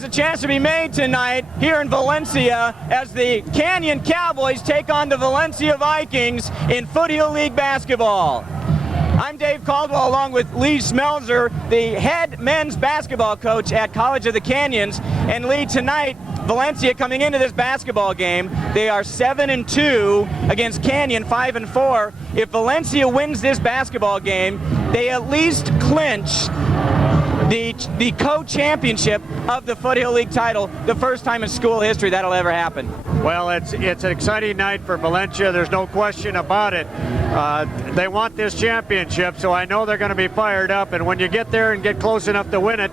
has a chance to be made tonight here in Valencia as the Canyon Cowboys take on the Valencia Vikings in Foothill League basketball. I'm Dave Caldwell along with Lee Smelzer, the head men's basketball coach at College of the Canyons. And Lee, tonight, Valencia coming into this basketball game, they are 7-2 against Canyon 5-4. If Valencia wins this basketball game, they at least clinch the co-championship of the Foothill League title, the first time in school history that'll ever happen. Well, it's an exciting night for Valencia. There's no question about it. They want this championship, so I know they're going to be fired up. And when you get there and get close enough to win it,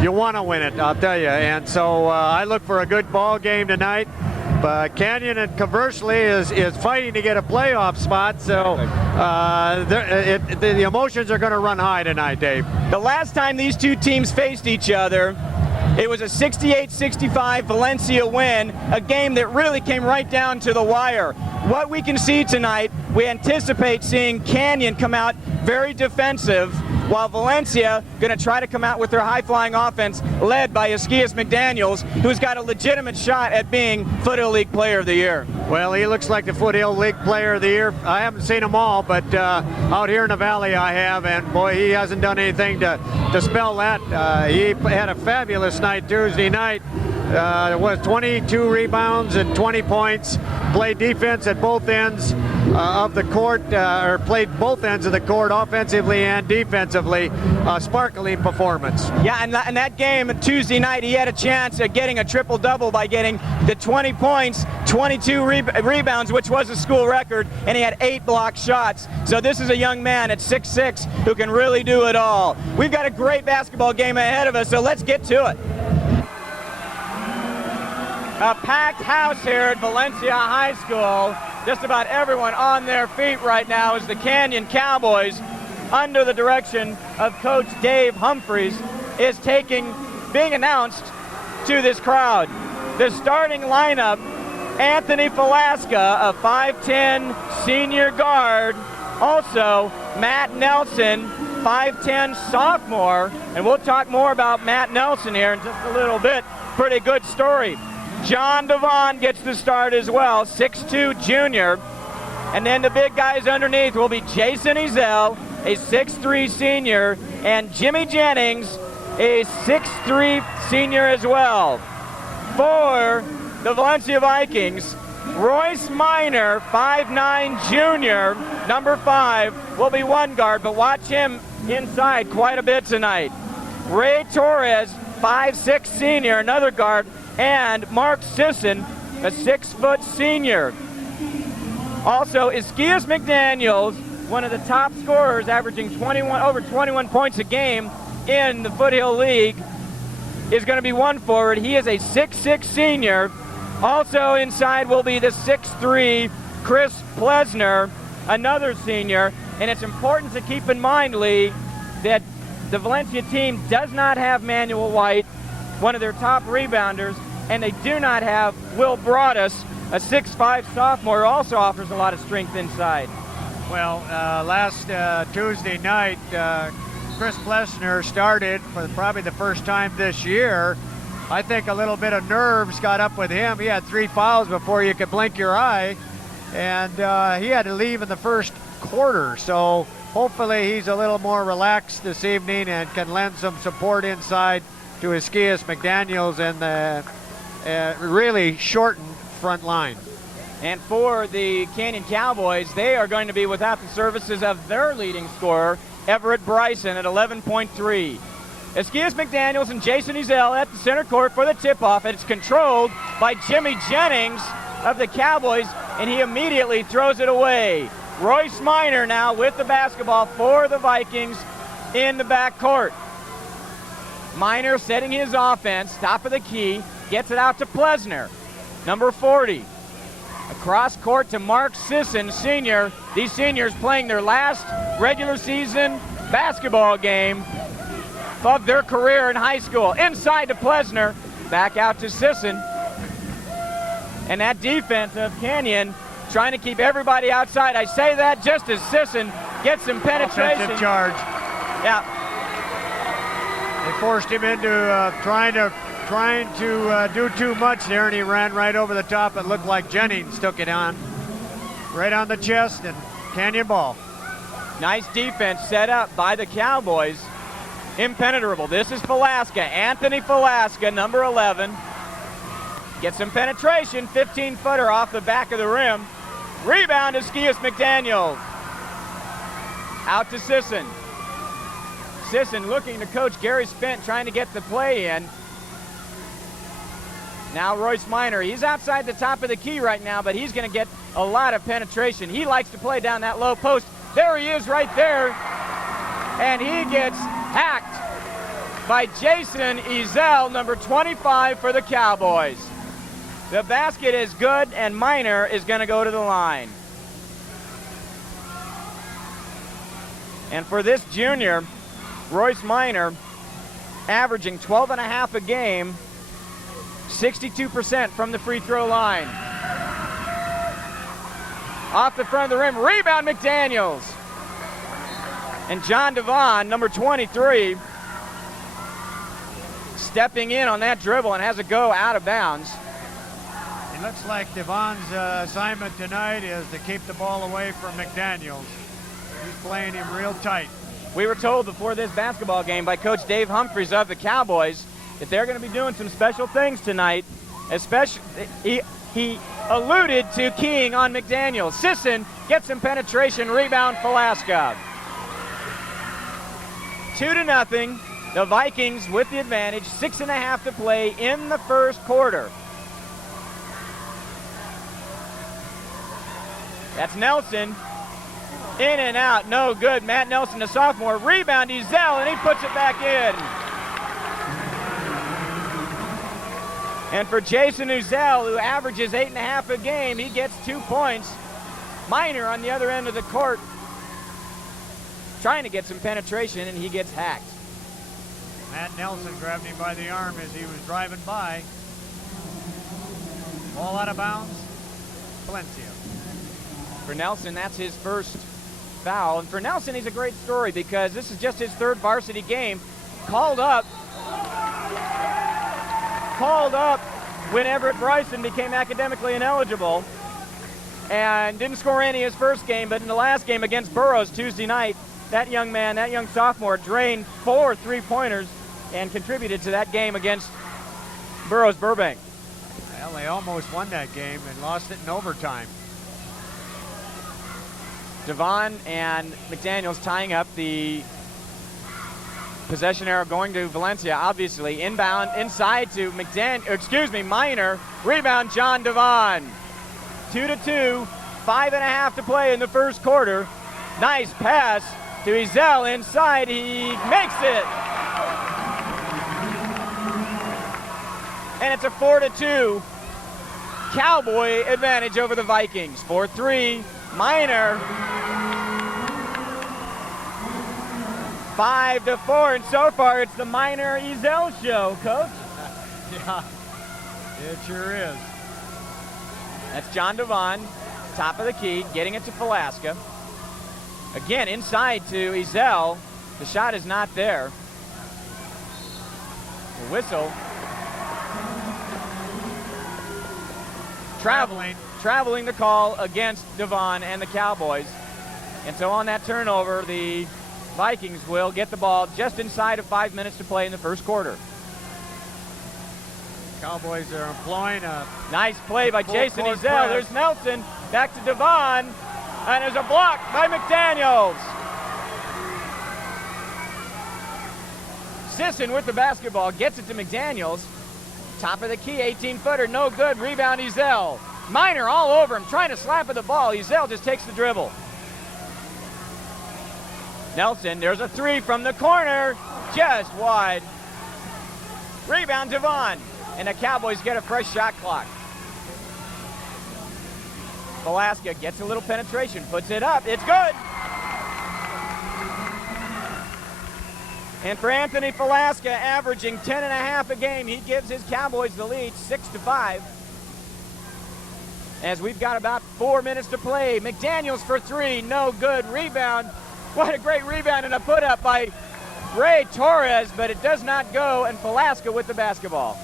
you want to win it, I'll tell you. And so I look for a good ball game tonight. Canyon, and conversely, is fighting to get a playoff spot, so the emotions are going to run high tonight, Dave. The last time these two teams faced each other, it was a 68-65 Valencia win, a game that really came right down to the wire. What we can see tonight, we anticipate seeing Canyon come out very defensive, while Valencia going to try to come out with their high-flying offense led by Esquias McDaniels, who's got a legitimate shot at being Foothill League Player of the Year. Well, he looks like the Foothill League Player of the Year. I haven't seen them all, but out here in the Valley I have, and boy, he hasn't done anything to spell that. He had a fabulous night Tuesday night. It was 22 rebounds and 20 points, played defense at both ends of the court, or played both ends of the court offensively and defensively. Sparkling performance. Yeah, and that game Tuesday night, he had a chance at getting a triple-double by getting the 20 points, 22 rebounds, which was a school record, and he had 8 block shots. So this is a young man at 6'6" who can really do it all. We've got a great basketball game ahead of us, so let's get to it. A packed house here at Valencia High School. Just about everyone on their feet right now as the Canyon Cowboys, under the direction of Coach Dave Humphreys, is being announced to this crowd. The starting lineup: Anthony Falaska, a 5'10" senior guard. Also, Matt Nelson, 5'10" sophomore. And we'll talk more about Matt Nelson here in just a little bit. Pretty good story. John Devon gets the start as well, 6'2" junior. And then the big guys underneath will be Jason Ezel, a 6'3" senior, and Jimmy Jennings, a 6'3" senior as well. For the Valencia Vikings, Royce Minor, 5'9" junior, number 5, will be one guard, but watch him inside quite a bit tonight. Ray Torres, 5'6" senior, another guard, and Mark Sisson, a 6-foot senior. Also, Esquias McDaniels, one of the top scorers, averaging over 21 points a game in the Foothill League, is going to be one forward. He is a 6'6" senior. Also inside will be the 6'3" Chris Plesner, another senior. And it's important to keep in mind, Lee, that the Valencia team does not have Manuel White, one of their top rebounders, and they do not have Will Broadus, a 6'5" sophomore, who also offers a lot of strength inside. Well, last Tuesday night, Chris Plesner started for probably the first time this year. I think a little bit of nerves got up with him. He had 3 fouls before you could blink your eye, and he had to leave in the first quarter. So hopefully he's a little more relaxed this evening and can lend some support inside to Esquias McDaniels and the really shortened front line. And for the Canyon Cowboys, they are going to be without the services of their leading scorer, Everett Bryson, at 11.3. Esquias McDaniels and Jason Ezel at the center court for the tip-off. It's controlled by Jimmy Jennings of the Cowboys, and he immediately throws it away. Royce Minor now with the basketball for the Vikings in the backcourt. Minor setting his offense, top of the key, gets it out to Plesner, number 40. Across court to Mark Sisson, senior. These seniors playing their last regular season basketball game of their career in high school. Inside to Plesner, back out to Sisson. And that defense of Canyon trying to keep everybody outside. I say that just as Sisson gets some penetration. Offensive charge. Yeah. They forced him into trying to trying to do too much there, and he ran right over the top. It looked like Jennings took it on, right on the chest, and Canyon ball. Nice defense set up by the Cowboys. Impenetrable. This is Falaska. Anthony Falaska, number 11. Gets some penetration. 15-footer off the back of the rim. Rebound to Skius McDaniels. Out to Sisson. Sisson looking to coach Gary Spent, trying to get the play in. Now Royce Minor. He's outside the top of the key right now, but he's going to get a lot of penetration. He likes to play down that low post. There he is right there. And he gets hacked by Jason Ezel, number 25 for the Cowboys. The basket is good, and Minor is going to go to the line. And for this junior, Royce Minor, averaging 12.5 a game, 62% from the free throw line. Off the front of the rim, rebound McDaniels. And John Devon, number 23, stepping in on that dribble and has a go out of bounds. It looks like Devon's assignment tonight is to keep the ball away from McDaniels. He's playing him real tight. We were told before this basketball game by Coach Dave Humphreys of the Cowboys that they're going to be doing some special things tonight. Especially, he alluded to keying on McDaniels. Sisson gets some penetration, rebound Falaska. 2-0. The Vikings with the advantage. 6.5 to play in the first quarter. That's Nelson. In and out, no good. Matt Nelson, a sophomore. Rebound, Ezel, and he puts it back in. And for Jason Ezel, who averages 8.5 a game, he gets 2 points. Minor on the other end of the court, trying to get some penetration, and he gets hacked. Matt Nelson grabbed him by the arm as he was driving by. Ball out of bounds. Valencia. For Nelson, that's his first foul. And for Nelson, he's a great story because this is just his third varsity game. Called up when Everett Bryson became academically ineligible and didn't score any his first game, but in the last game against Burroughs Tuesday night, that young man, that young sophomore, drained 4 3-pointers and contributed to that game against Burroughs Burbank. Well, they almost won that game and lost it in overtime. Devon and McDaniels tying up the possession arrow going to Valencia, obviously. Inbound, inside to Minor. Rebound, John Devon. 2-2, 5.5 to play in the first quarter. Nice pass to Ezel inside. He makes it. And it's a 4-2 Cowboy advantage over the Vikings. 4-3, Minor. 5-4, and so far it's the Minor Ezel show, Coach. Yeah, it sure is. That's John Devon, top of the key, getting it to Falaska. Again, inside to Ezel. The shot is not there. The whistle. Traveling the call against Devon and the Cowboys. And so on that turnover, the Vikings will get the ball just inside of 5 minutes to play in the first quarter. Cowboys are employing a nice play by Jason Ezel. Press. There's Nelson, back to Devon, and there's a block by McDaniels. Sisson with the basketball, gets it to McDaniels. Top of the key, 18-footer, no good. Rebound Ezel. Minor all over him, trying to slap at the ball. Ezel just takes the dribble. Nelson, there's a 3 from the corner, just wide. Rebound Devon, and the Cowboys get a fresh shot clock. Falaska gets a little penetration, puts it up, it's good. And for Anthony Falaska, averaging 10.5 a game, he gives his Cowboys the lead, 6-5. As we've got about 4 minutes to play. McDaniels for 3, no good. Rebound. What a great rebound and a put up by Ray Torres, but it does not go, and Falaska with the basketball.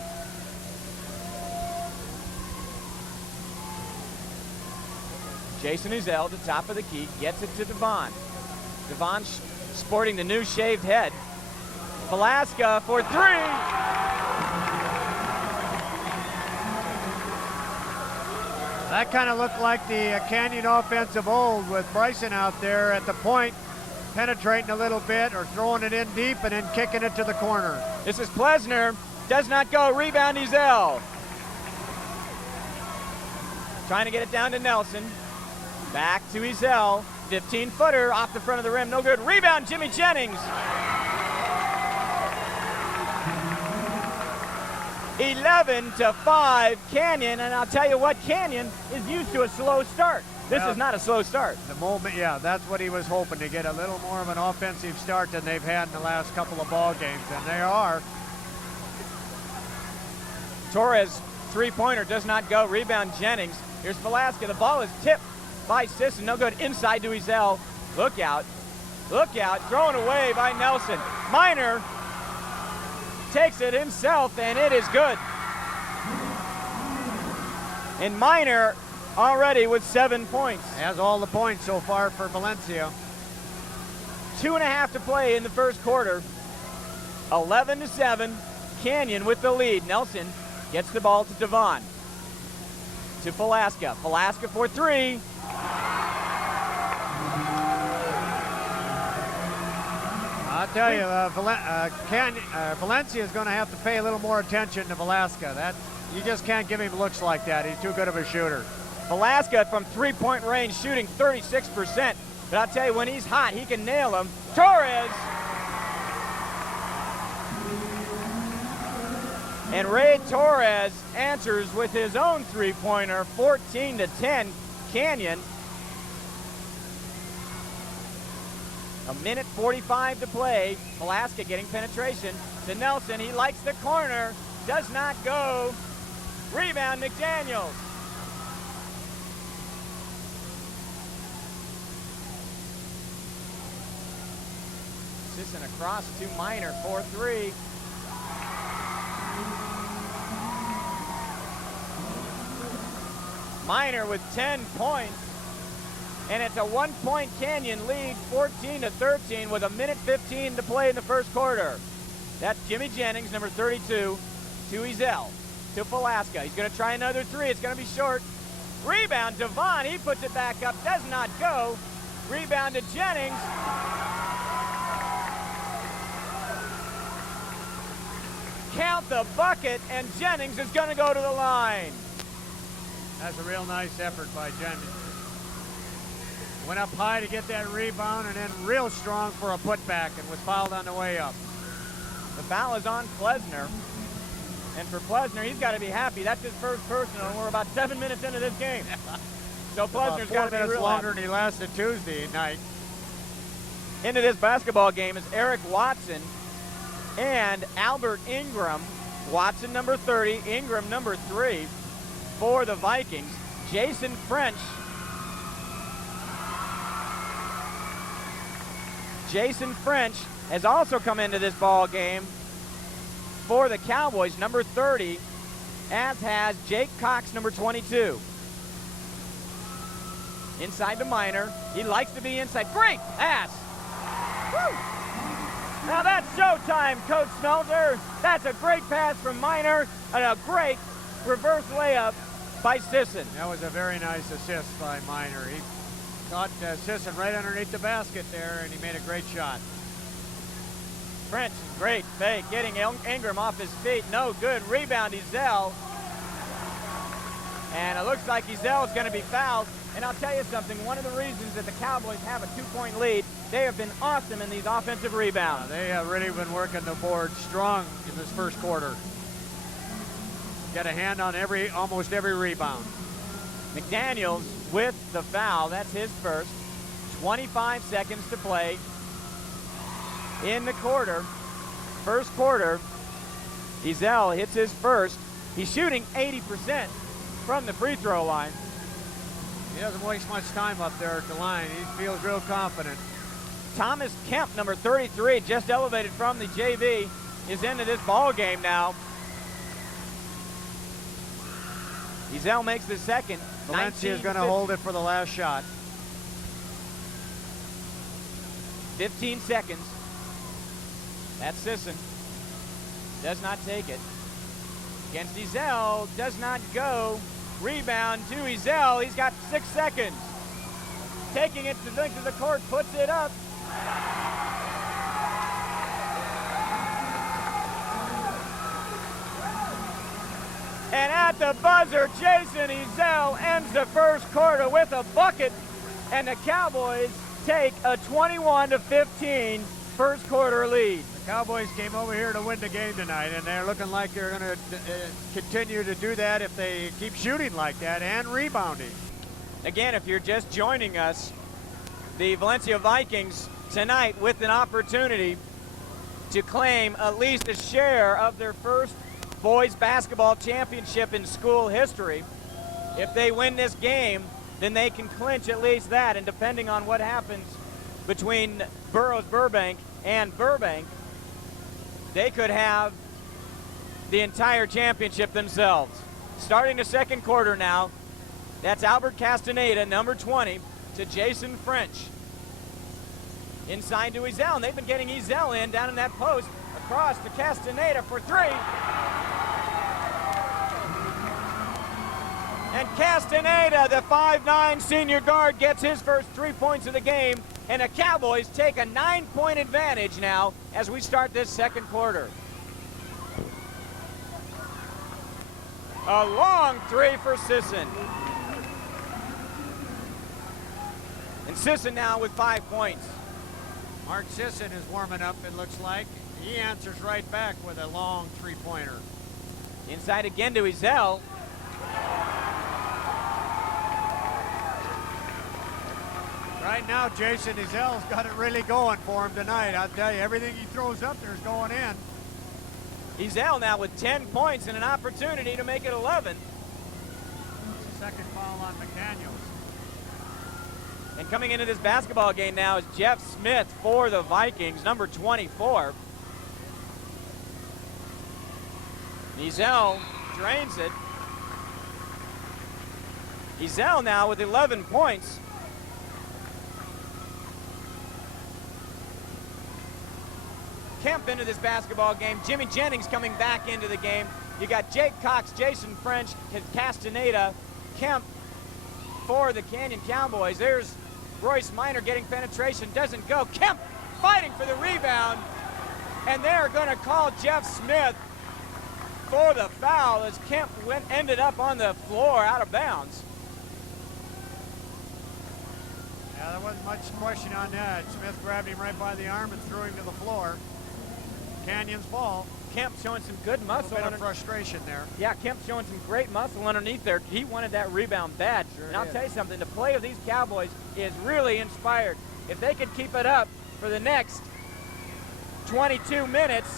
Jason Uzel to top of the key, gets it to Devon. Devon sporting the new shaved head. Velasca for three. That kind of looked like the Canyon offense of old, with Bryson out there at the point, penetrating a little bit or throwing it in deep and then kicking it to the corner. This is Plesner. Does not go. Rebound, Uzel. Trying to get it down to Nelson. Back to Uzel. 15-footer off the front of the rim. No good. Rebound, Jimmy Jennings. 11-5 Canyon, and I'll tell you what, Canyon is used to a slow start. This is not a slow start. The moment, yeah, that's what he was hoping, to get a little more of an offensive start than they've had in the last couple of ball games, and they are. Torres, three-pointer, does not go. Rebound, Jennings. Here's Velasca. The ball is tipped by Sisson. No good. Inside to Uzel. Look out. Look out. Thrown away by Nelson. Minor takes it himself, and it is good. And Minor already with 7 points. Has all the points so far for Valencia. 2.5 to play in the first quarter. 11-7. Canyon with the lead. Nelson gets the ball to Devon. To Velasca. Velasca for three. I'll tell you, Valencia is going to have to pay a little more attention to Velasca. You just can't give him looks like that. He's too good of a shooter. Velasca from three-point range shooting 36%. But I'll tell you, when he's hot, he can nail them. Torres. And Ray Torres answers with his own three-pointer, 14-10 Canyon. A minute 45 to play. Velasca getting penetration to Nelson. He likes the corner. Does not go. Rebound, McDaniels. Sisson across to Minor, 4-3. Minor with 10 points. And it's a 1-point Canyon lead, 14-13, with a minute 15 to play in the first quarter. That's Jimmy Jennings, number 32, to Uzel, to Velasca. He's going to try another three. It's going to be short. Rebound, Devon. He puts it back up. Does not go. Rebound to Jennings. Count the bucket, and Jennings is going to go to the line. That's a real nice effort by Jennings. Went up high to get that rebound, and then real strong for a putback, and was fouled on the way up. The foul is on Plesner. And for Plesner, he's got to be happy. That's his first personal, and we're about 7 minutes into this game. So Plesner's got to be real minutes longer happy. than he lasted Tuesday night. Into this basketball game is Eric Watson and Albert Ingram. Watson, number 30, Ingram, number 3 for the Vikings. Jason French. Jason French has also come into this ball game for the Cowboys, number 30, as has Jake Cox, number 22. Inside to Minor. He likes to be inside. Great pass. Woo. Now that's showtime, Coach Smelter. That's a great pass from Minor and a great reverse layup by Sisson. That was a very nice assist by Minor. He caught Sisson right underneath the basket there, and he made a great shot. French, great fake, getting Ingram off his feet. No good. Rebound, Uzel. And it looks like Uzel is going to be fouled. And I'll tell you something, one of the reasons that the Cowboys have a 2-point lead, they have been awesome in these offensive rebounds. They have really been working the board strong in this first quarter. Got a hand on almost every rebound. McDaniels with the foul. That's his first. 25 seconds to play in the quarter. First quarter. Uzel hits his first. He's shooting 80% from the free throw line. He doesn't waste much time up there at the line. He feels real confident. Thomas Kemp, number 33, just elevated from the JV, is into this ball game now. Ezel makes the second. Valencia is going to hold it for the last shot. 15 seconds. That's Sisson. Does not take it. Against Ezel, does not go. Rebound to Ezel. He's got 6 seconds. Taking it to the length of the court, puts it up. And at the buzzer, Jason Ezel ends the first quarter with a bucket, and the Cowboys take a 21-15 first quarter lead. The Cowboys came over here to win the game tonight, and they're looking like they're going to continue to do that if they keep shooting like that and rebounding. Again, if you're just joining us, the Valencia Vikings tonight with an opportunity to claim at least a share of their first boys basketball championship in school history. If they win this game, then they can clinch at least that, and depending on what happens between Burroughs Burbank and Burbank, they could have the entire championship themselves. Starting the second quarter now, that's Albert Castaneda, number 20, to Jason French. Inside to Ezel, and they've been getting Ezel in down in that post, across to Castaneda for 3. And Castaneda, the 5'9" senior guard, gets his first 3 points of the game, and the Cowboys take a 9-point advantage now as we start this second quarter. A long 3 for Sisson. And Sisson now with 5 points. Mark Sisson is warming up, it looks like. He answers right back with a long three-pointer. Inside again to Ezel. Right now, Jason Ezel's got it really going for him tonight. I'll tell you, everything he throws up there is going in. Ezel now with 10 points and an opportunity to make it 11. Second foul on McDaniels. And coming into this basketball game now is Jeff Smith for the Vikings, number 24. Ezel drains it. Ezel now with 11 points. Kemp into this basketball game. Jimmy Jennings coming back into the game. You got Jake Cox, Jason French, Castaneda, Kemp for the Canyon Cowboys. There's Royce Minor getting penetration, doesn't go. Kemp fighting for the rebound, and they're going to call Jeff Smith for the foul as Kemp ended up on the floor out of bounds. Yeah, there wasn't much question on that. Smith grabbed him right by the arm and threw him to the floor. Canyon's ball. Kemp showing some good muscle. A bit of frustration there. Yeah, Kemp showing some great muscle underneath there. He wanted that rebound bad. Sure and I'll did. tell you something, the play of these Cowboys is really inspired. If they can keep it up for the next 22 minutes,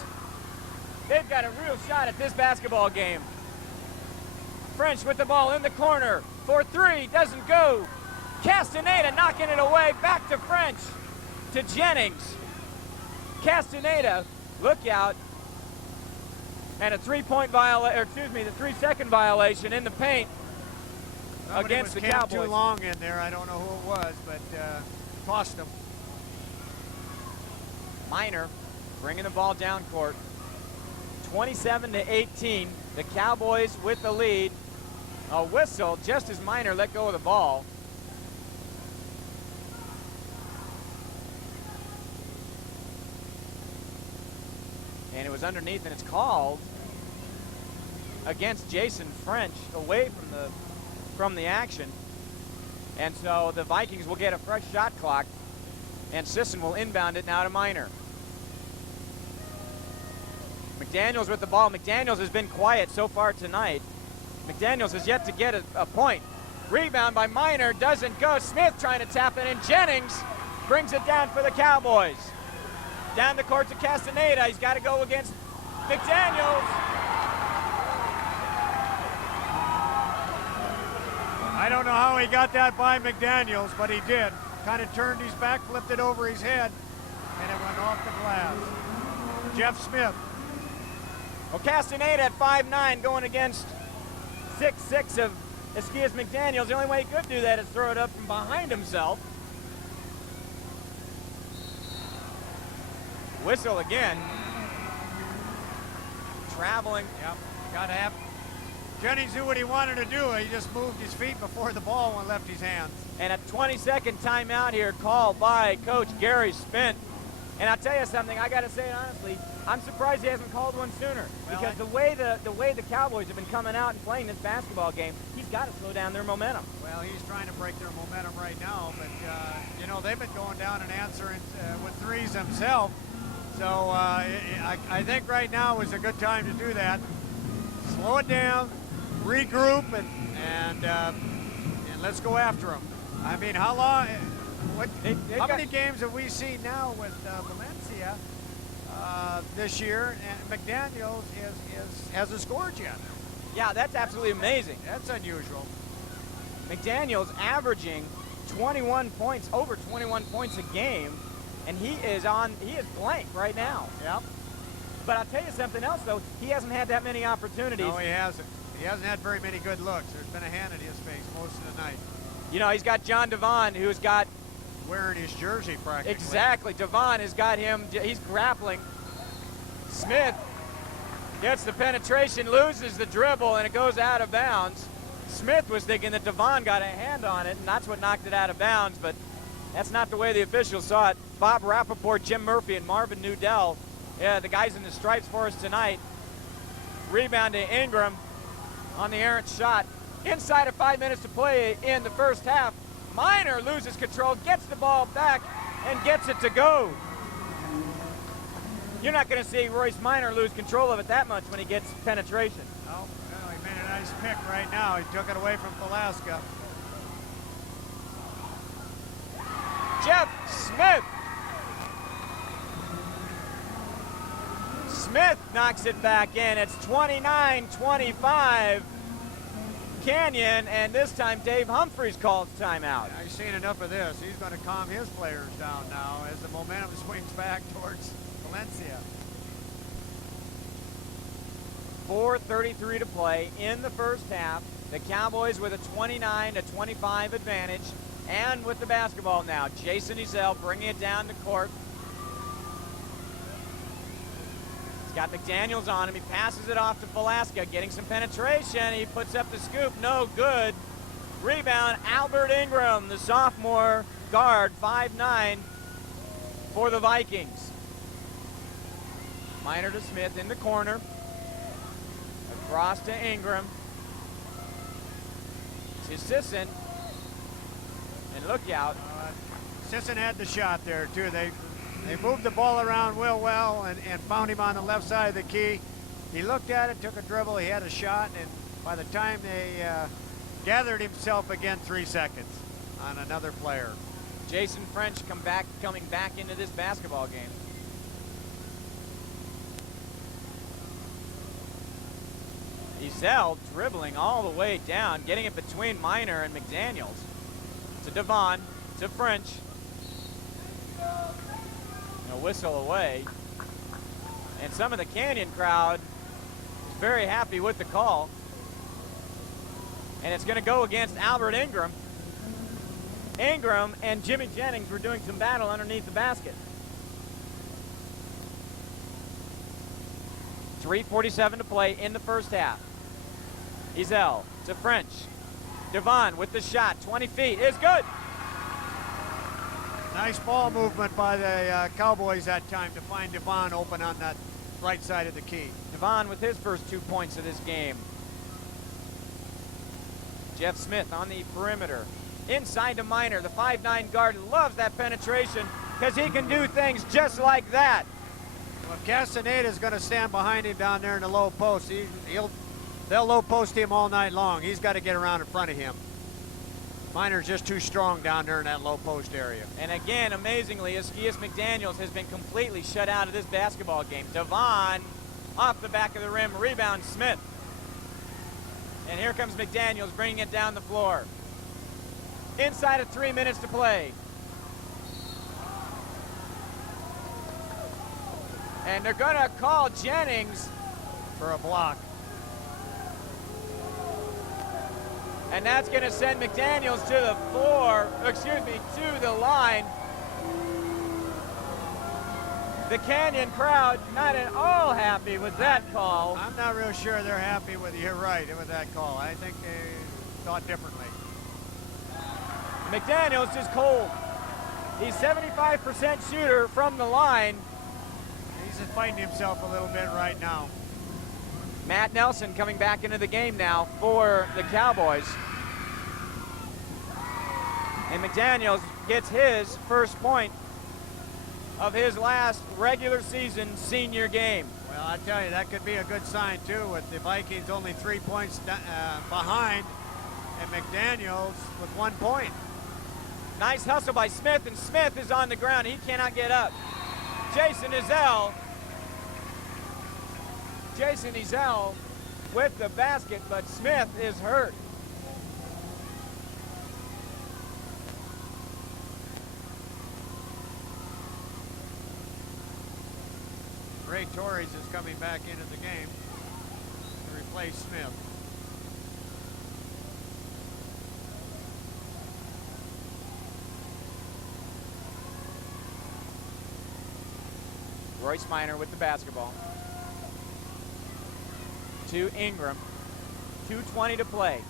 they've got a real shot at this basketball game. French with the ball in the corner for 3, doesn't go. Castaneda knocking it away, back to French, to Jennings. Castaneda, look out. And a 3-point violation, or excuse me, the 3-second violation in the paint. Somebody against the was camped Cowboys. too long in there. I don't know who it was, but cost them. Minor bringing the ball down court. 27-18. The Cowboys with the lead. A whistle just as Minor let go of the ball. And it was underneath, and it's called against Jason French, away from the action. And so the Vikings will get a fresh shot clock, and Sisson will inbound it now to Minor. McDaniels with the ball. McDaniels has been quiet so far tonight. McDaniels has yet to get a point. Rebound by Minor, doesn't go. Smith trying to tap it in. Jennings brings it down for the Cowboys. Down the court to Castaneda. He's got to go against McDaniels. I don't know how he got that by McDaniels, but he did. Kind of turned his back, flipped it over his head, and it went off the glass. Jeff Smith. Well, Castaneda at 5'9", going against 6'6" of Esquias McDaniels. The only way he could do that is throw it up from behind himself. Whistle again. Traveling. Yep, got to have. Jennings knew what he wanted to do. He just moved his feet before the ball left his hands. And a 20-second timeout here called by Coach Gary Spint. And I'll tell you something, I got to say it honestly, I'm surprised he hasn't called one sooner. Well, because the way the Cowboys have been coming out and playing this basketball game, he's got to slow down their momentum. Well, he's trying to break their momentum right now, but you know, they've been going down and answering with threes themselves. So I think right now is a good time to do that. Slow it down, regroup, and let's go after them. I mean, how long? How many games have we seen now with Valencia this year? And McDaniels hasn't scored yet. Yeah, that's absolutely amazing. That's unusual. McDaniels averaging 21 points, over 21 points a game, and he is blank right now. Yep. But I'll tell you something else, though. He hasn't had that many opportunities. No, he hasn't. He hasn't had very many good looks. There's been a hand in his face most of the night. You know, he's got John Devon, who's got... wearing his jersey practically. Exactly. Devon has got him. He's grappling. Smith gets the penetration, loses the dribble, and it goes out of bounds. Smith was thinking that Devon got a hand on it, and that's what knocked it out of bounds, but that's not the way the officials saw it. Bob Rappaport, Jim Murphy, and Marvin Nudell, yeah, the guys in the stripes for us tonight. Rebound to Ingram on the errant shot. Inside of 5 minutes to play in the first half. Minor loses control, gets the ball back, and gets it to go. You're not going to see Royce Minor lose control of it that much when he gets penetration. Oh, well, he made a nice pick right now. He took it away from Velasca. Jeff Smith. Smith knocks it back in. It's 29-25. Canyon, and this time Dave Humphries calls timeout. I've seen enough of this. He's going to calm his players down now as the momentum swings back towards Valencia. 4:33 to play in the first half. The Cowboys with a 29-25 advantage, and with the basketball now. Jason Ezell bringing it down the court. Got McDaniels on him. He passes it off to Velasca, getting some penetration. He puts up the scoop. No good. Rebound, Albert Ingram, the sophomore guard, 5'9", for the Vikings. Minor to Smith in the corner. Across to Ingram. To Sisson. And look out. Sisson had the shot there, too. They moved the ball around well and found him on the left side of the key. He looked at it, took a dribble, he had a shot, and by the time they gathered himself again, 3 seconds on another player. Jason French coming back into this basketball game. Ezell dribbling all the way down, getting it between Minor and McDaniels. To Devon, to French. A whistle away, and some of the Canyon crowd is very happy with the call, and it's going to go against Albert Ingram. Ingram and Jimmy Jennings were doing some battle underneath the basket. 3:47 to play in the first half. Ezell to French. Devon with the shot, 20 feet, is good. Nice ball movement by the Cowboys that time to find Devon open on that right side of the key. Devon with his first 2 points of this game. Jeff Smith on the perimeter. Inside to Minor, the 5'9" guard loves that penetration because he can do things just like that. Well, if Castaneda is going to stand behind him down there in the low post, they'll low post him all night long. He's got to get around in front of him. Minor's just too strong down there in that low post area. And again, amazingly, Esquias McDaniels has been completely shut out of this basketball game. Devon off the back of the rim, rebound Smith. And here comes McDaniels bringing it down the floor. Inside of 3 minutes to play. And they're gonna call Jennings for a block. And that's going to send McDaniels to the floor, to the line. The Canyon crowd not at all happy with that call. I'm not real sure they're happy with you. You're right with that call. I think they thought differently. McDaniels just cold. He's 75% shooter from the line. He's just fighting himself a little bit right now. Matt Nelson coming back into the game now for the Cowboys. And McDaniels gets his first point of his last regular season senior game. Well, I tell you, that could be a good sign too, with the Vikings only 3 points behind and McDaniels with 1 point. Nice hustle by Smith, and Smith is on the ground. He cannot get up. Jason Ezell with the basket, but Smith is hurt. Ray Torres is coming back into the game to replace Smith. Royce Minor with the basketball. To Ingram. 2:20 to play.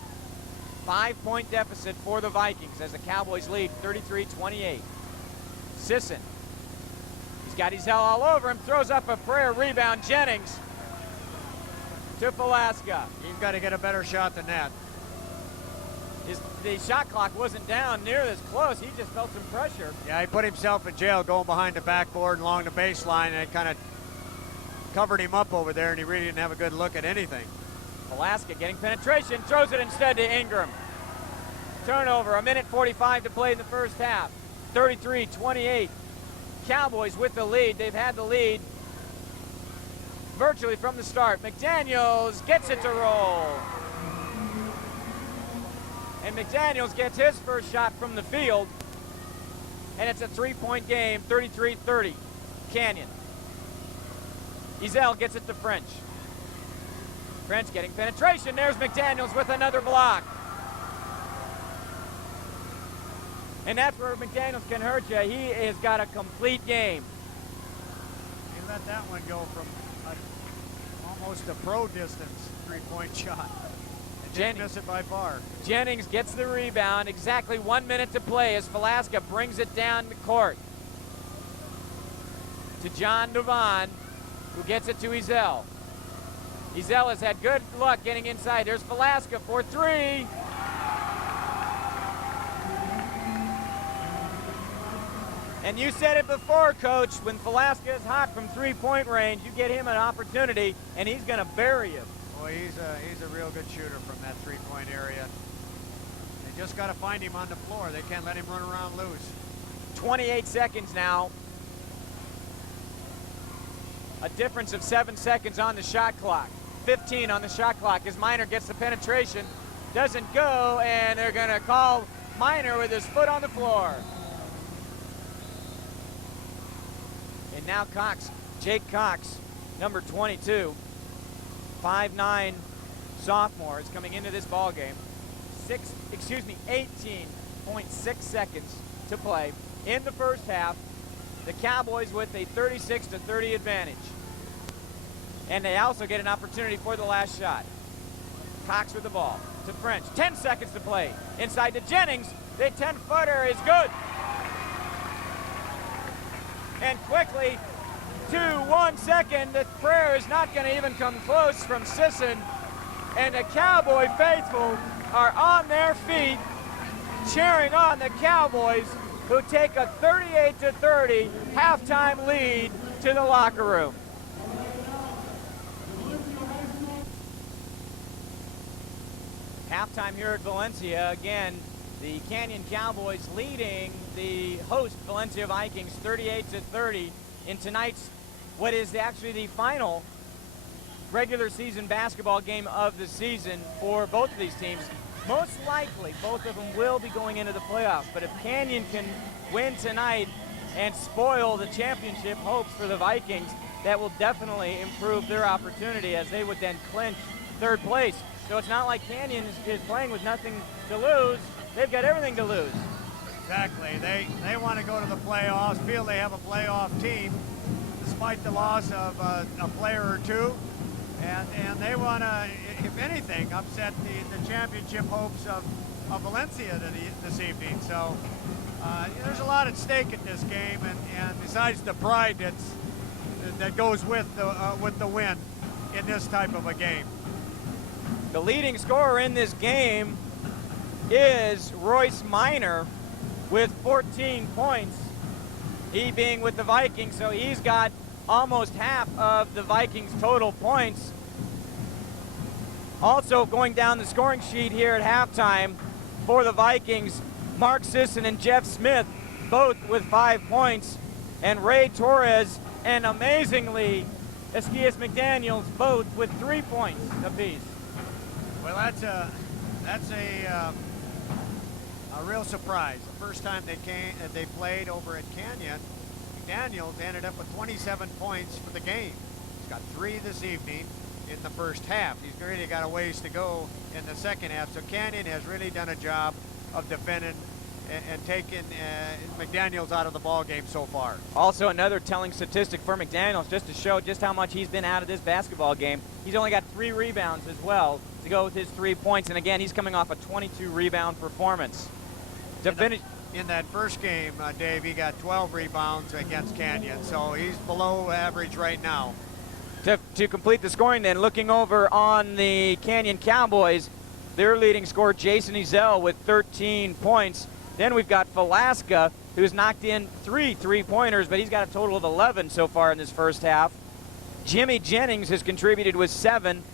5-point deficit for the Vikings as the Cowboys lead 33-28. Sisson. He's got Ezell all over him. Throws up a prayer rebound. Jennings to Velasca. He's got to get a better shot than that. The shot clock wasn't down near this close. He just felt some pressure. Yeah, he put himself in jail going behind the backboard and along the baseline, and it kind of covered him up over there, and he really didn't have a good look at anything. Velasca getting penetration, throws it instead to Ingram. Turnover, 1:45 to play in the first half. 33-28. Cowboys with the lead. They've had the lead virtually from the start. McDaniels gets it to roll. And McDaniels gets his first shot from the field. And it's a 3-point game, 33-30. Canyon. Ezell gets it to French. French getting penetration. There's McDaniels with another block. And that's where McDaniels can hurt you. He has got a complete game. He let that one go from almost a pro distance 3-point shot. Didn't miss it by far. Jennings gets the rebound. Exactly 1 minute to play as Velasca brings it down the court to John Devon, who gets it to Ezell. Ezell has had good luck getting inside. There's Velasca for 3. And you said it before, Coach, when Velasca is hot from 3-point range, you get him an opportunity, and he's going to bury you. Boy, he's a real good shooter from that 3-point area. They just got to find him on the floor. They can't let him run around loose. 28 seconds now. A difference of 7 seconds on the shot clock. 15 on the shot clock as Minor gets the penetration. Doesn't go, and they're going to call Minor with his foot on the floor. And now Cox, Jake Cox, number 22, 5'9" sophomore, is coming into this ball game. 18.6 seconds to play in the first half. The Cowboys with a 36-30 advantage. And they also get an opportunity for the last shot. Cox with the ball to French. 10 seconds to play. Inside to Jennings. The 10-footer is good. And quickly, 1 second. The prayer is not going to even come close from Sisson. And the Cowboy faithful are on their feet, cheering on the Cowboys, who take a 38-30 halftime lead to the locker room. Halftime here at Valencia. Again, the Canyon Cowboys leading the host Valencia Vikings 38-30 in tonight's, what is actually the final regular season basketball game of the season for both of these teams. Most likely, both of them will be going into the playoffs, but if Canyon can win tonight and spoil the championship hopes for the Vikings, that will definitely improve their opportunity, as they would then clinch third place. So it's not like Canyon is playing with nothing to lose. They've got everything to lose. Exactly. They want to go to the playoffs, feel they have a playoff team, despite the loss of a player or two. And they want to, if anything, upset the championship hopes of Valencia this evening. So there's a lot at stake in this game, and besides the pride that goes with the win in this type of a game. The leading scorer in this game is Royce Minor with 14 points. He being with the Vikings, so he's got almost half of the Vikings' total points. Also going down the scoring sheet here at halftime for the Vikings, Mark Sisson and Jeff Smith, both with 5 points, and Ray Torres and amazingly Esquias McDaniels, both with 3 points apiece. Well, that's a real surprise. The first time they played over at Canyon, McDaniels ended up with 27 points for the game. He's got 3 this evening in the first half. He's really got a ways to go in the second half. So Canyon has really done a job of defending and taking McDaniels out of the ball game so far. Also another telling statistic for McDaniels, just to show just how much he's been out of this basketball game. He's only got 3 rebounds as well to go with his 3 points. And again, he's coming off a 22 rebound performance. To finish in that first game, Dave, he got 12 rebounds against Canyon, so he's below average right now. To complete the scoring then, looking over on the Canyon Cowboys, their leading scorer, Jason Ezell, with 13 points. Then we've got Velasca, who's knocked in 3 3-pointers, but he's got a total of 11 so far in this first half. Jimmy Jennings has contributed with 7,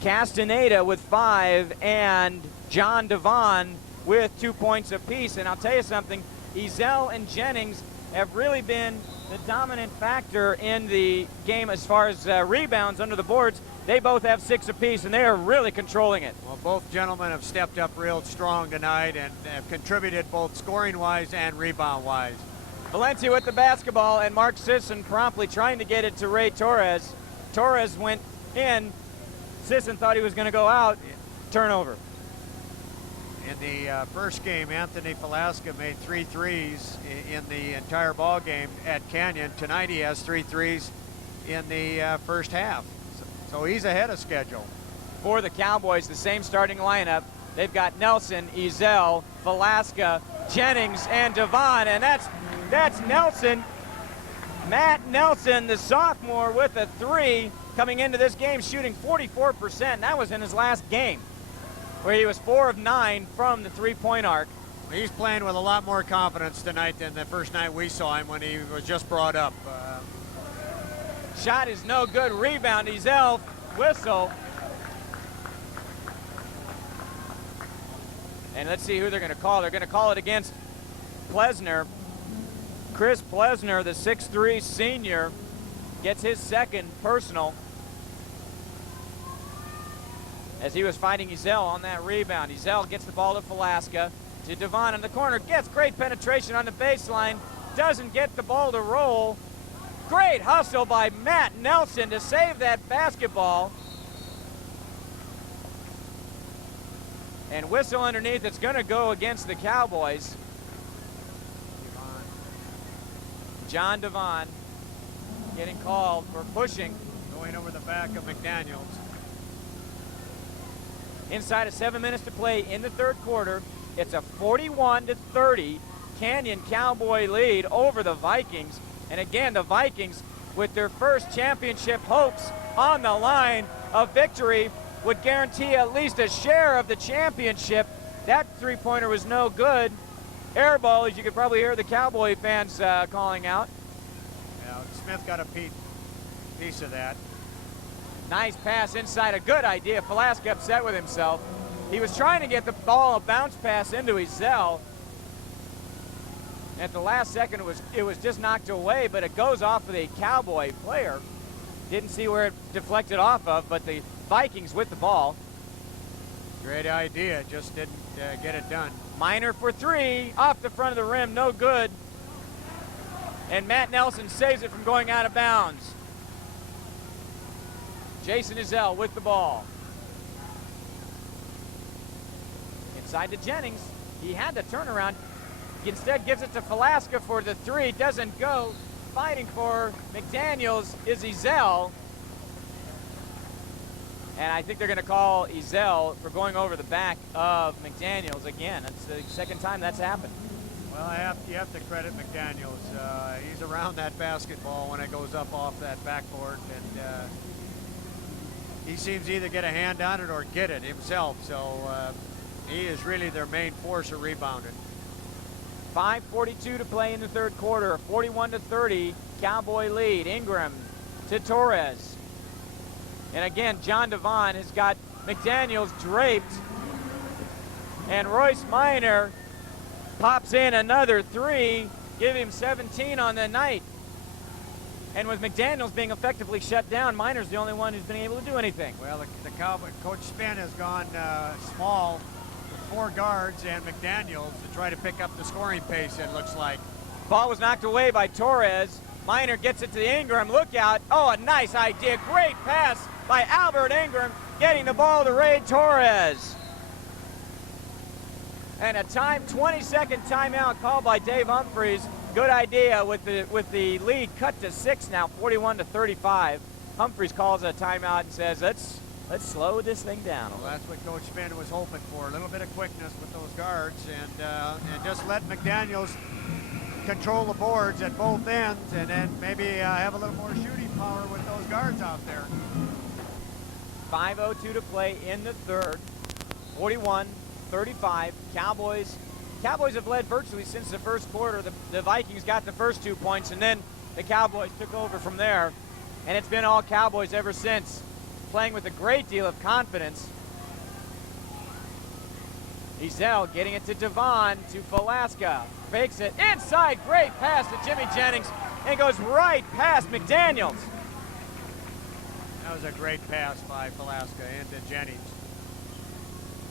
Castaneda with 5, and John Devon with 2 points apiece. And I'll tell you something, Ezell and Jennings have really been the dominant factor in the game as far as rebounds under the boards. They both have 6 apiece, and they are really controlling it. Well, both gentlemen have stepped up real strong tonight and have contributed both scoring-wise and rebound-wise. Valencia with the basketball, and Mark Sisson promptly trying to get it to Ray Torres. Torres went in. Sisson thought he was going to go out. Turnover. In the first game, Anthony Velasca made 3 threes in the entire ball game at Canyon. Tonight he has 3 threes in the first half. So he's ahead of schedule. For the Cowboys, the same starting lineup. They've got Nelson, Ezell, Velasca, Jennings, and Devon, and that's Nelson. Matt Nelson, the sophomore, with a 3 coming into this game, shooting 44%. That was in his last game, where he was 4 of 9 from the 3-point arc. He's playing with a lot more confidence tonight than the first night we saw him when he was just brought up. Shot is no good. Rebound, Ezell, whistle. And let's see who they're going to call. They're going to call it against Plesner. Chris Plesner, the 6'3" senior, gets his 2nd personal, as he was fighting Ezell on that rebound. Ezell gets the ball to Velasca, to Devon in the corner, gets great penetration on the baseline, doesn't get the ball to roll. Great hustle by Matt Nelson to save that basketball. And whistle underneath, it's going to go against the Cowboys. John Devon getting called for pushing. Going over the back of McDaniels. Inside of 7 minutes to play in the 3rd quarter. It's a 41-30 Canyon Cowboy lead over the Vikings. And again, the Vikings, with their first championship hopes on the line, of victory would guarantee at least a share of the championship. That 3-pointer was no good. Air ball, as you could probably hear the Cowboy fans calling out. Yeah, Smith got a piece of that. Nice pass inside, a good idea. Velasca upset with himself. He was trying to get the ball, a bounce pass into Ezell. At the last second, it was just knocked away, but it goes off of the Cowboy player. Didn't see where it deflected off of, but the Vikings with the ball. Great idea, just didn't get it done. Minor for 3, off the front of the rim, no good. And Matt Nelson saves it from going out of bounds. Jason Ezell with the ball. Inside to Jennings. He had the turnaround. He instead gives it to Velasca for the three. Doesn't go. Fighting for McDaniels is Ezell. And I think they're going to call Ezell for going over the back of McDaniels again. That's the second time that's happened. Well, you have to credit McDaniels. He's around that basketball when it goes up off that backboard, and he seems to either get a hand on it or get it himself. So he is really their main force of rebounding. 5:42 to play in the third quarter. 41-30, Cowboy lead. Ingram to Torres. And again, John Devon has got McDaniels draped. And Royce Minor pops in another three, give him 17 on the night. And with McDaniels being effectively shut down, Minor's the only one who's been able to do anything. Well, the Cowboy, Coach Spin has gone small with 4 guards and McDaniels to try to pick up the scoring pace, it looks like. Ball was knocked away by Torres. Minor gets it to Ingram. Look out. Oh, a nice idea. Great pass by Albert Ingram, getting the ball to Ray Torres. And a 20-second timeout called by Dave Humphreys. Good idea with the lead cut to 6 now, 41-35. Humphreys calls a timeout and says, let's slow this thing down. Well, that's what Coach Spin was hoping for, a little bit of quickness with those guards, and just let McDaniels control the boards at both ends, and then maybe have a little more shooting power with those guards out there. 5:02 to play in the third. 41-35. Cowboys have led virtually since the first quarter. The Vikings got the first 2 points, and then the Cowboys took over from there. And it's been all Cowboys ever since, playing with a great deal of confidence. Ezell getting it to Devon, to Velasca. Fakes it inside. Great pass to Jimmy Jennings, and goes right past McDaniels. That was a great pass by Velasca into Jennings.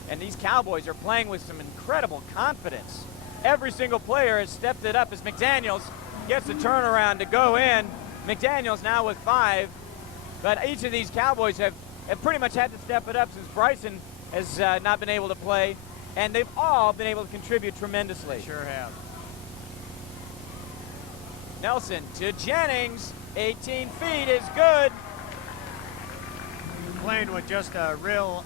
And these Cowboys are playing with some incredible confidence. Every single player has stepped it up as McDaniels gets the turnaround to go in. McDaniels now with 5. But each of these Cowboys have pretty much had to step it up since Bryson has not been able to play. And they've all been able to contribute tremendously. Sure have. Nelson to Jennings. 18 feet is good. Playing with just a real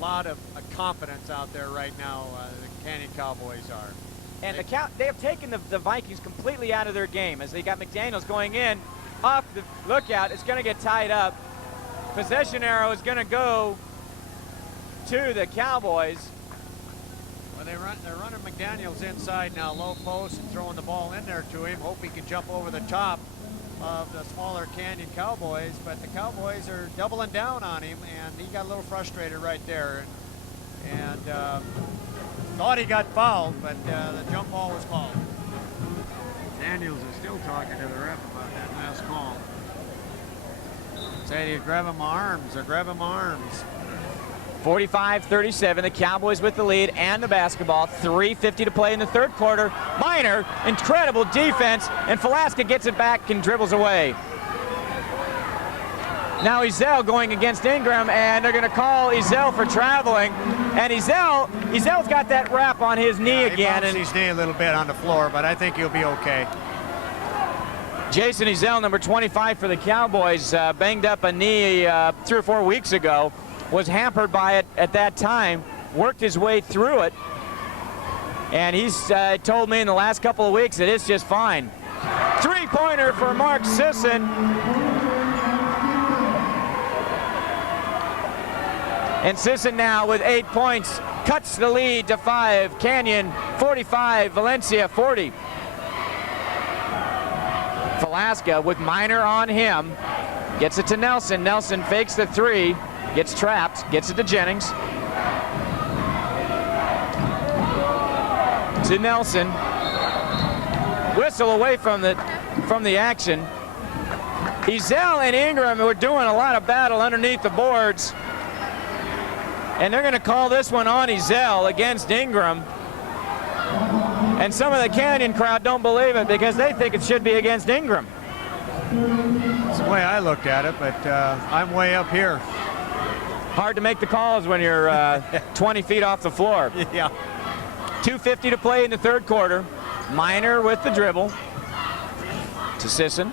lot of confidence out there right now, the Canyon Cowboys are. And they have taken the Vikings completely out of their game as they got McDaniels going in. Off the lookout, it's going to get tied up. Possession arrow is going to go to the Cowboys. Well, they're running McDaniels inside now, low post, and throwing the ball in there to him. Hope he can jump over the top of the smaller Canyon Cowboys, but the Cowboys are doubling down on him, and he got a little frustrated right there, and thought he got fouled, but the jump ball was called. Daniels is still talking to the ref about that last call. Say, grab him arms, or grab him arms. 45-37, the Cowboys with the lead and the basketball. 3:50 to play in the third quarter. Minor, incredible defense, and Velasca gets it back and dribbles away. Now Ezell going against Ingram, and they're going to call Ezell for traveling. And Ezell's got that wrap on his knee again. He bounced his knee a little bit on the floor, but I think he'll be okay. Jason Ezell, number 25 for the Cowboys, banged up a knee 3 or 4 weeks ago. Was hampered by it at that time, worked his way through it, and he's told me in the last couple of weeks that it's just fine. 3-pointer for Mark Sisson. And Sisson now with 8 points, cuts the lead to 5. Canyon 45, Valencia 40. Velasca with Minor on him, gets it to Nelson. Nelson fakes the 3. Gets trapped, gets it to Jennings. To Nelson. Whistle away from the action. Ezell and Ingram were doing a lot of battle underneath the boards. And they're going to call this one on Ezell against Ingram. And some of the Canyon crowd don't believe it because they think it should be against Ingram. So the way I looked at it, but I'm way up here. Hard to make the calls when you're 20 feet off the floor. Yeah. 2:50 to play in the third quarter. Minor with the dribble to Sisson.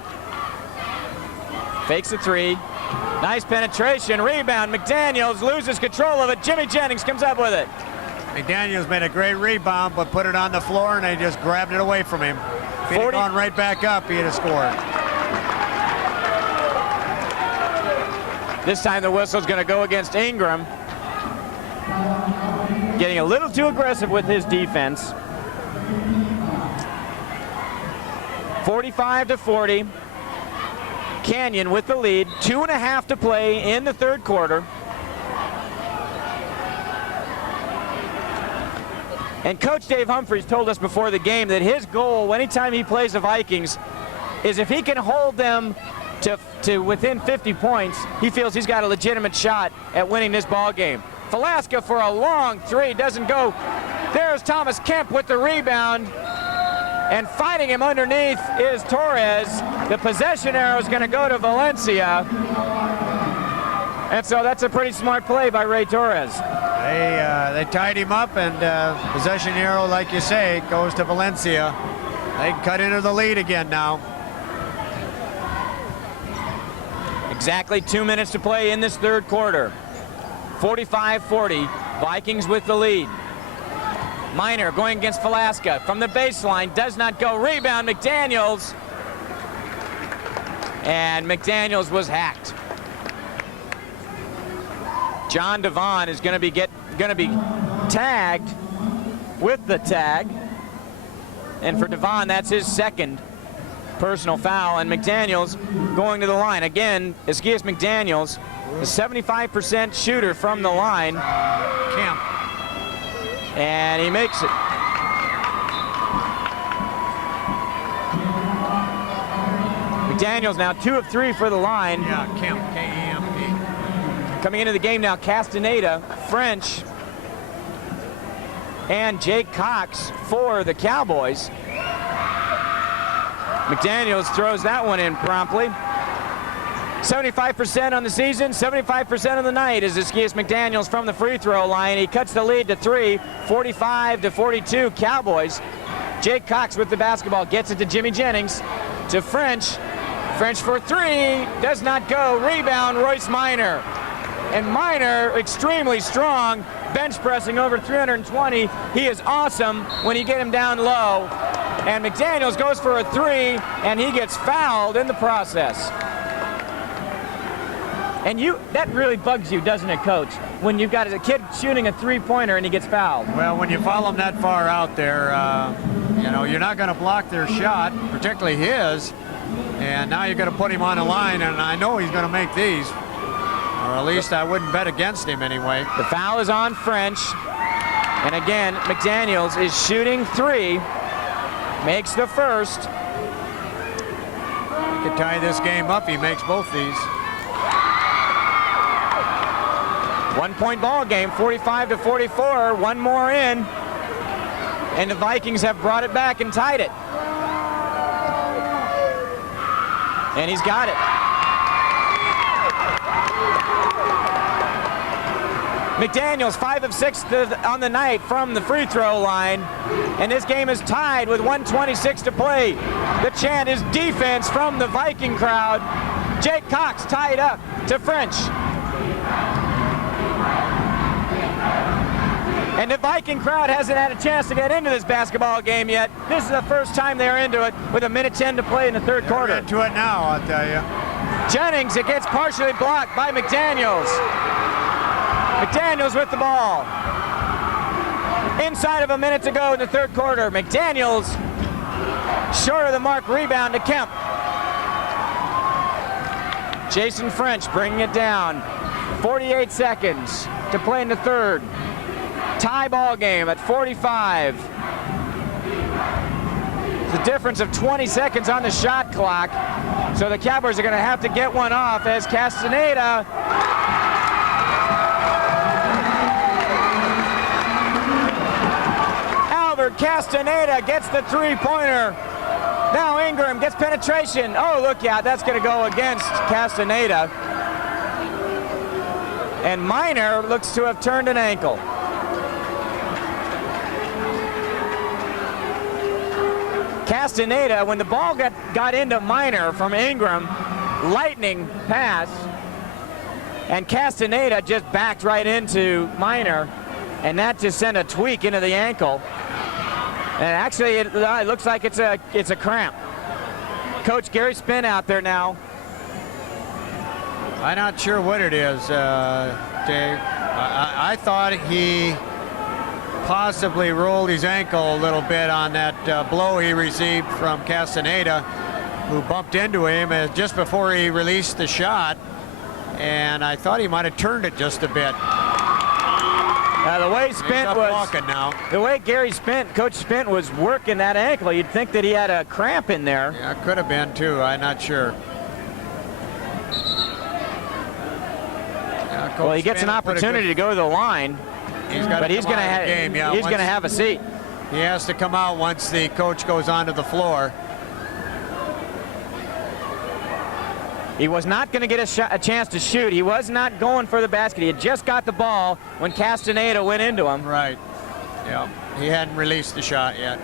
Fakes a three. Nice penetration. Rebound. McDaniels loses control of it. Jimmy Jennings comes up with it. McDaniels made a great rebound, but put it on the floor, and they just grabbed it away from him. If he'd have gone right back up, he'd have scored. This time the whistle's going to go against Ingram. Getting a little too aggressive with his defense. 45-40. Canyon with the lead. 2.5 to play in the third quarter. And Coach Dave Humphreys told us before the game that his goal anytime he plays the Vikings is if he can hold them to within 50 points, he feels he's got a legitimate shot at winning this ball game. Velasca for a long three, doesn't go. There's Thomas Kemp with the rebound. And fighting him underneath is Torres. The possession arrow is going to go to Valencia. And so that's a pretty smart play by Ray Torres. They tied him up, and possession arrow, like you say, goes to Valencia. They cut into the lead again now. Exactly 2 minutes to play in this third quarter. 45-40, Vikings with the lead. Minor going against Velasca from the baseline, does not go. Rebound, McDaniels. And McDaniels was hacked. John Devon is going to be tagged with the tag. And for Devon, that's his second personal foul. And McDaniels going to the line. Again, Esquias McDaniels, a 75% shooter from the line. Kemp. And he makes it. McDaniels now 2 of 3 for the line. Yeah, Kemp, K-E-M-P. Coming into the game now, Castaneda, French, and Jake Cox for the Cowboys. McDaniels throws that one in promptly. 75% on the season, 75% on the night is Esquias McDaniels from the free throw line. He cuts the lead to 3, 45-42 Cowboys. Jake Cox with the basketball, gets it to Jimmy Jennings, to French. French for 3, does not go. Rebound, Royce Minor. And Minor, extremely strong, bench pressing over 320. He is awesome when you get him down low. And McDaniels goes for a 3, and he gets fouled in the process. And that really bugs you, doesn't it, Coach? When you've got a kid shooting a three-pointer and he gets fouled. Well, when you follow him that far out there, you know, you're not going to block their shot, particularly his. And now you're going to put him on the line, and I know he's going to make these. Or at least I wouldn't bet against him anyway. The foul is on French. And again, McDaniels is shooting 3. Makes the first. He could tie this game up. He makes both these. 1-point ball game, 45-44. One more in. And the Vikings have brought it back and tied it. And he's got it. McDaniels 5 of 6 on the night from the free throw line. And this game is tied with 1:26 to play. The chant is defense from the Viking crowd. Jake Cox tied up to French. And the Viking crowd hasn't had a chance to get into this basketball game yet. This is the first time they're into it with 1:10 to play in the third quarter. They're into it now, I'll tell you. Jennings, it gets partially blocked by McDaniels. McDaniels with the ball. Inside of a minute to go in the third quarter. McDaniels short of the mark, rebound to Kemp. Jason French bringing it down. 48 seconds to play in the third. Tie ball game at 45. It's a difference of 20 seconds on the shot clock. So the Cowboys are going to have to get one off as Castaneda Castaneda gets the three-pointer. Now Ingram gets penetration. Oh, look out, that's going to go against Castaneda. And Miner looks to have turned an ankle. Castaneda, when the ball got into Miner from Ingram, lightning pass, and Castaneda just backed right into Miner, and that just sent a tweak into the ankle. And actually, it looks like it's a cramp. Coach Gary Spinn out there now. I'm not sure what it is, Dave. I thought he possibly rolled his ankle a little bit on that blow he received from Castaneda, who bumped into him just before he released the shot. And I thought he might have turned it just a bit. The way Spint was walking now. The way Gary Spint, Coach Spint, was working that ankle, you'd think that he had a cramp in there. Yeah, could have been too. I'm not sure. Well, he gets an opportunity to go to the line, but he's going to have a seat. He has to come out once the coach goes onto the floor. He was not going to get a chance to shoot. He was not going for the basket. He had just got the ball when Castaneda went into him. Right. Yeah. He hadn't released the shot yet.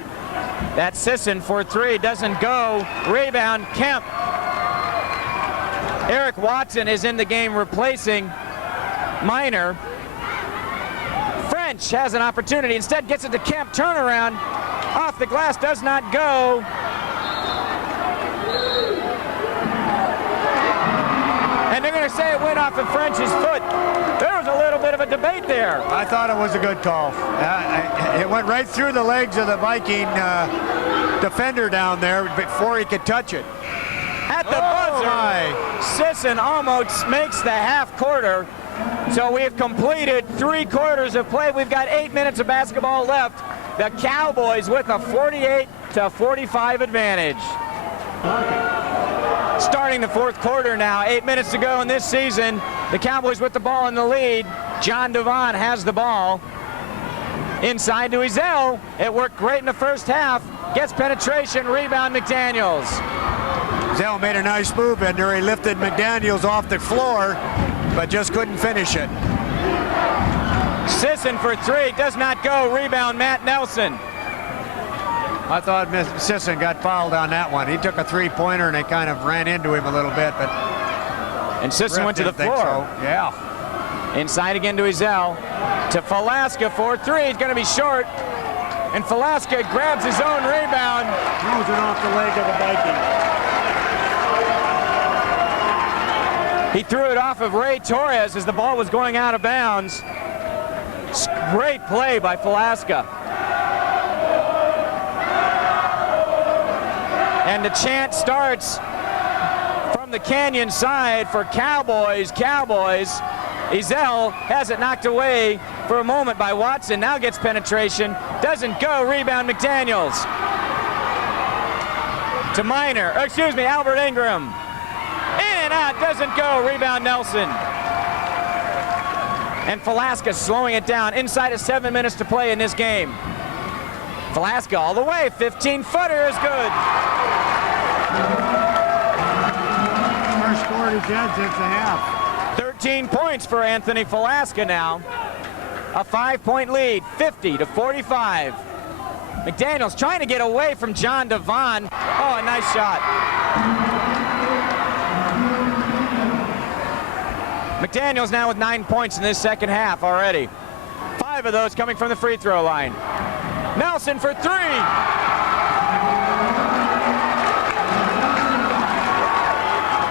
That Sisson for three doesn't go. Rebound, Kemp. Eric Watson is in the game replacing Miner. French has an opportunity. Instead gets it to Kemp. Turnaround. Off the glass, does not go. And they're going to say it went off of French's foot. There was a little bit of a debate there. I thought it was a good call. It went right through the legs of the Viking defender down there before he could touch it. At the buzzer, Sisson almost makes the half quarter. So we have completed 3 quarters of play. We've got 8 minutes of basketball left. The Cowboys with a 48-45 advantage. Starting the 4th quarter now, 8 minutes to go in this season. The Cowboys with the ball in the lead. John Devon has the ball. Inside to Ezel. It worked great in the first half. Gets penetration, rebound McDaniels. Ezel made a nice move in there. He lifted McDaniels off the floor, but just couldn't finish it. Sisson for 3, does not go. Rebound, Matt Nelson. I thought Sisson got fouled on that one. He took a 3-pointer and they kind of ran into him a little bit, but and Sisson went to the floor. So. Yeah. Inside again to Ezel. To Falaska for 3. He's going to be short. And Falaska grabs his own rebound. Throws it off the leg of the Viking. He threw it off of Ray Torres as the ball was going out of bounds. Great play by Falaska. And the chant starts from the Canyon side for Cowboys, Cowboys. Ezel has it knocked away for a moment by Watson. Now gets penetration. Doesn't go. Rebound McDaniels. To Miner. Albert Ingram. In and out. Doesn't go. Rebound Nelson. And Falaska slowing it down. Inside of 7 minutes to play in this game. Falaska all the way. 15-footer is good. First score he's had since the half. 13 points for Anthony Falaska now. A 5-point lead, 50-45. McDaniels trying to get away from John Devon. Oh, a nice shot. McDaniels now with 9 points in this second half already. 5 of those coming from the free throw line. Nelson for 3.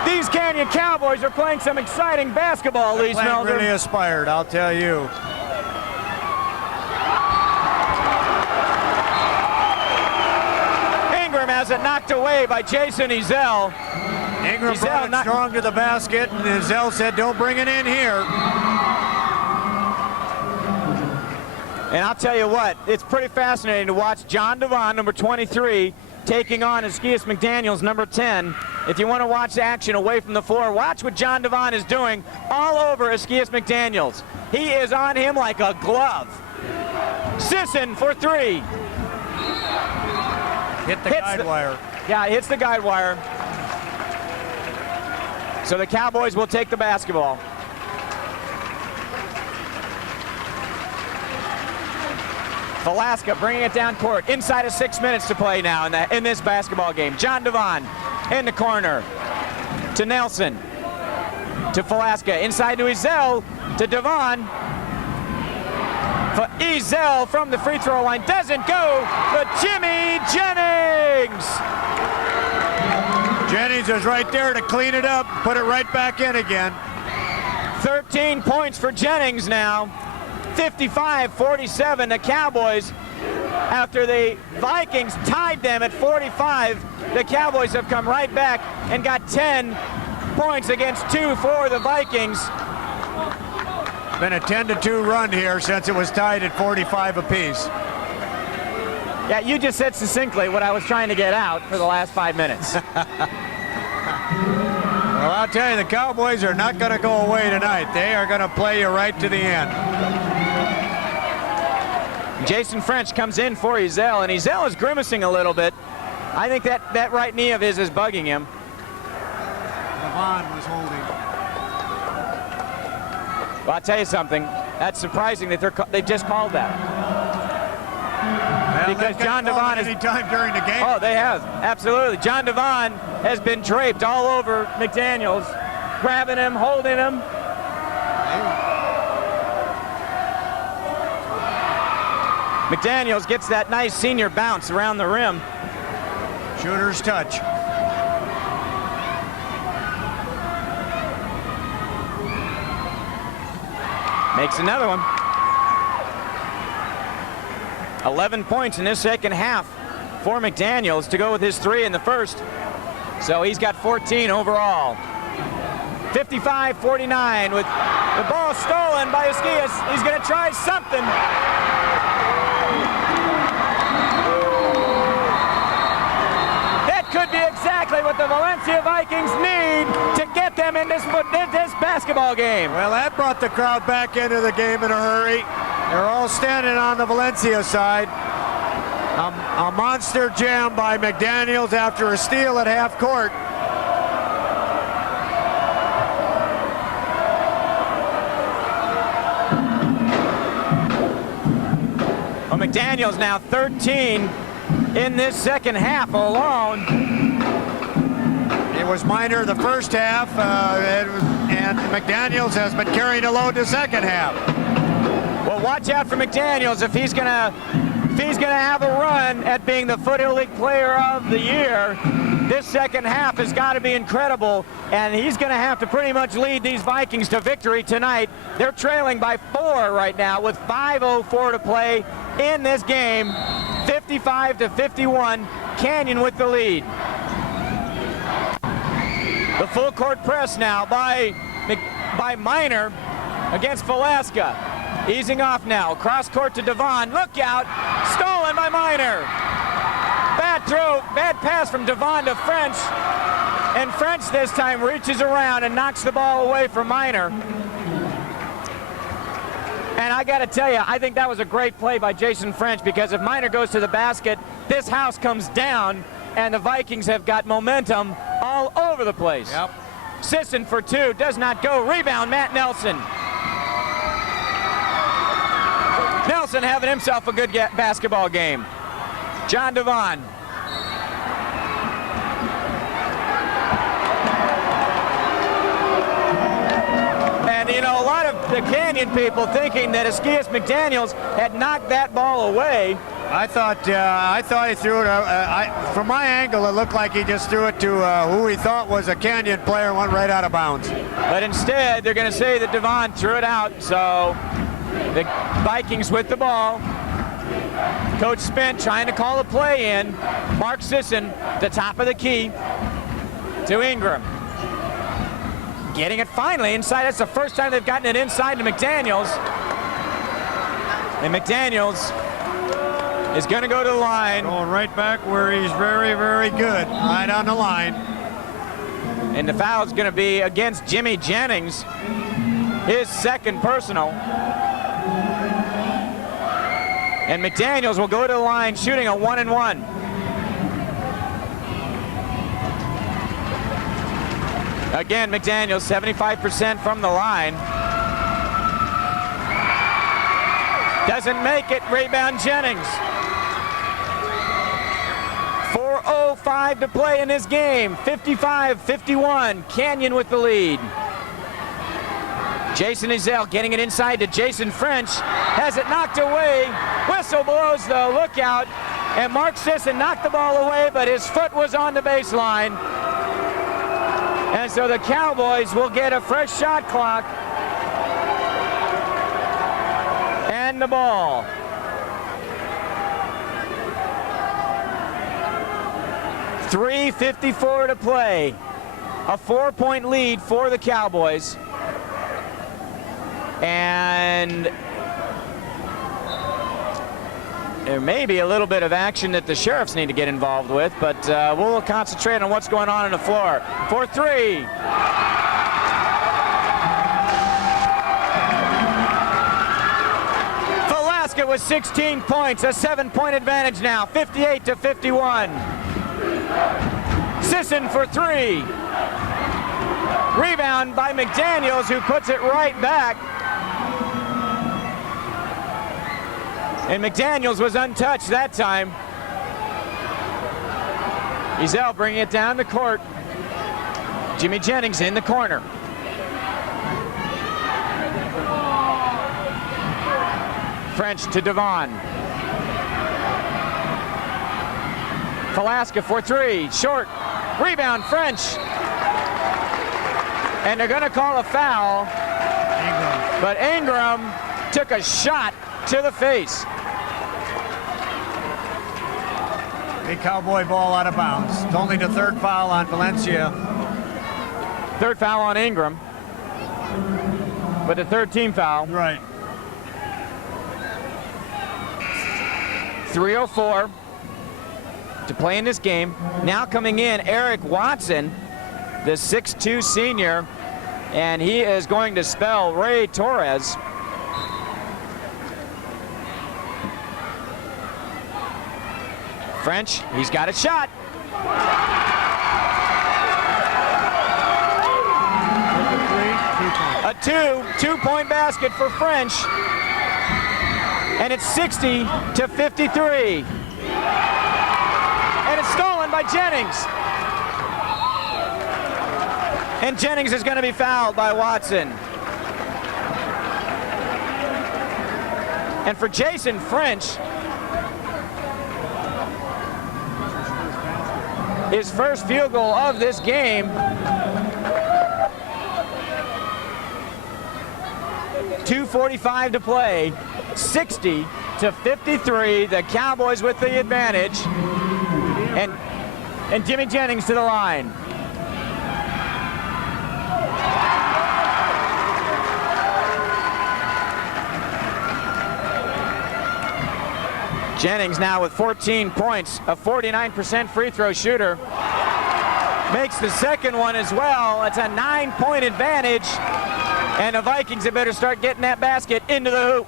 These Canyon Cowboys are playing some exciting basketball, Lee Smelter. Really aspired, I'll tell you. Ingram has it knocked away by Jason Ezel. Ingram brought it strong to the basket, and Ezel said, don't bring it in here. And I'll tell you what, it's pretty fascinating to watch John Devon, number 23, taking on Esquias McDaniels, number 10. If you want to watch action away from the floor, watch what John Devon is doing all over Esquias McDaniels. He is on him like a glove. Sisson for 3. Hit the guide wire. Yeah, it hits the guide wire. So the Cowboys will take the basketball. Velasca bringing it down court. Inside of 6 minutes to play now in this basketball game. John Devon in the corner to Nelson. To Velasca. Inside to Ezel. To Devon. Ezel from the free throw line. Doesn't go. But Jimmy Jennings. Jennings is right there to clean it up. Put it right back in again. 13 points for Jennings now. 55-47, the Cowboys, after the Vikings tied them at 45, the Cowboys have come right back and got 10 points against 2 for the Vikings. Been a 10-2 run here since it was tied at 45 apiece. Yeah, you just said succinctly what I was trying to get out for the last 5 minutes. Well, I'll tell you, the Cowboys are not going to go away tonight. They are going to play you right to the end. Jason French comes in for Ezel, and Ezel is grimacing a little bit. I think that right knee of his is bugging him. Devon was holding. Well, I'll tell you something. That's surprising that they just called that. Well, because John Devon is any time during the game. Oh, they have. Absolutely. John Devon has been draped all over McDaniels, grabbing him, holding him. McDaniels gets that nice senior bounce around the rim. Shooter's touch. Makes another one. 11 points in this second half for McDaniels to go with his 3 in the first. So he's got 14 overall. 55-49 with the ball stolen by Esquias. He's going to try something. That could be exactly what the Valencia Vikings need to get them in this basketball game. Well, that brought the crowd back into the game in a hurry. They're all standing on the Valencia side. A monster jam by McDaniels after a steal at half court. Well, McDaniels now 13 in this second half alone. It was Minor the first half, and McDaniels has been carrying the load the second half. Well, watch out for McDaniels if he's gonna have a run at being the Foothill League Player of the Year. This second half has got to be incredible, and he's going to have to pretty much lead these Vikings to victory tonight. They're trailing by 4 right now with 5:04 to play in this game. 55-51, Canyon with the lead. The full court press now by Minor against Velasca. Easing off now, cross court to Devon. Look out, stolen by Minor. Bad pass from Devon to French. And French this time reaches around and knocks the ball away from Minor. And I got to tell you, I think that was a great play by Jason French, because if Minor goes to the basket, this house comes down, and the Vikings have got momentum all over the place. Yep. Sisson for 2, does not go. Rebound, Matt Nelson. Nelson having himself a good basketball game. John Devon. And, you know, a lot of the Canyon people thinking that Esquias McDaniels had knocked that ball away. I thought he threw it. From my angle, it looked like he just threw it to who he thought was a Canyon player and went right out of bounds. But instead, they're going to say that Devon threw it out. So the Vikings with the ball. Coach Spent trying to call a play in. Mark Sisson, the top of the key, to Ingram. Getting it finally inside. That's the first time they've gotten it inside to McDaniels. And McDaniels is going to go to the line. Going right back where he's very, very good. Right on the line. And the foul is going to be against Jimmy Jennings. His second personal. And McDaniels will go to the line shooting a 1-and-1. Again, McDaniels, 75% from the line. Doesn't make it. Rebound Jennings. 4:05 to play in this game. 55-51. Canyon with the lead. Jason Ezell getting it inside to Jason French. Has it knocked away. Whistle blows the lookout. And Mark Sisson knocked the ball away, but his foot was on the baseline. And so the Cowboys will get a fresh shot clock. And the ball. .354 to play. A 4-point lead for the Cowboys. And there may be a little bit of action that the Sheriffs need to get involved with, but we'll concentrate on what's going on the floor. 4-3. Velasquez with 16 points, a 7-point advantage now, 58-51. Sisson for 3. Rebound by McDaniels, who puts it right back. And McDaniels was untouched that time. Ezell bringing it down the court. Jimmy Jennings in the corner. French to Devon. Velasquez for 3, short. Rebound, French. And they're gonna call a foul. But Ingram took a shot to the face. Big Cowboy ball out of bounds. It's only the 3rd foul on Valencia. 3rd foul on Ingram. But the 3rd team foul. Right. 3:04 to play in this game. Now coming in, Eric Watson, the 6'2 senior, and he is going to spell Ray Torres. French, he's got a shot. A two-point basket for French. And it's 60-53. And it's stolen by Jennings. And Jennings is going to be fouled by Watson. And for Jason French, his first field goal of this game. 2:45 to play. 60-53. The Cowboys with the advantage. And Jimmy Jennings to the line. Jennings now with 14 points, a 49% free throw shooter. Makes the second one as well. It's a 9-point advantage. And the Vikings had better start getting that basket into the hoop.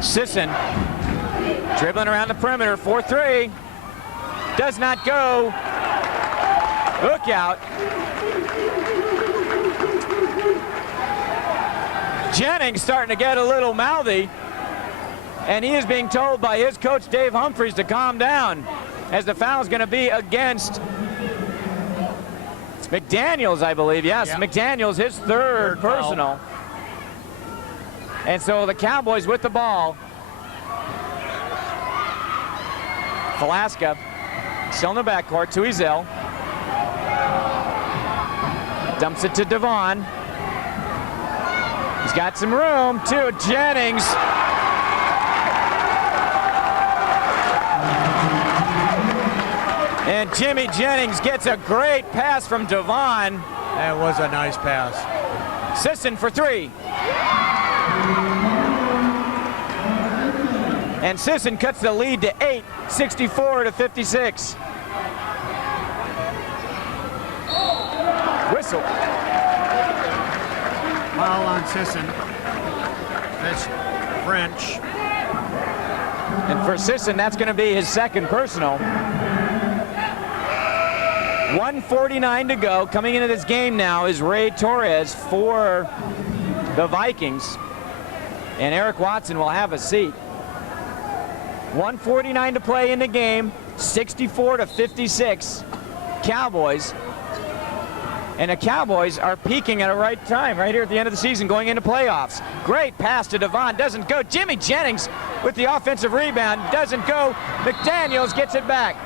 Sisson dribbling around the perimeter, 4-3. Does not go. Look out. Jennings starting to get a little mouthy, and he is being told by his coach Dave Humphries to calm down, as the foul is going to be against McDaniels, I believe. Yes, yep. McDaniels, his third personal. Foul. And so the Cowboys with the ball. Velasquez still in the backcourt to Ezell. Dumps it to Devon. He's got some room to Jennings. And Jimmy Jennings gets a great pass from Devon. That was a nice pass. Sisson for 3. And Sisson cuts the lead to 8, 64-56. Whistle. Foul on Sisson. That's French. And for Sisson, that's going to be his second personal. 1:49 to go. Coming into this game now is Ray Torres for the Vikings. And Eric Watson will have a seat. 1:49 to play in the game. 64-56 Cowboys. And the Cowboys are peaking at a right time right here at the end of the season going into playoffs. Great pass to Devon, doesn't go. Jimmy Jennings with the offensive rebound, doesn't go. McDaniels gets it back.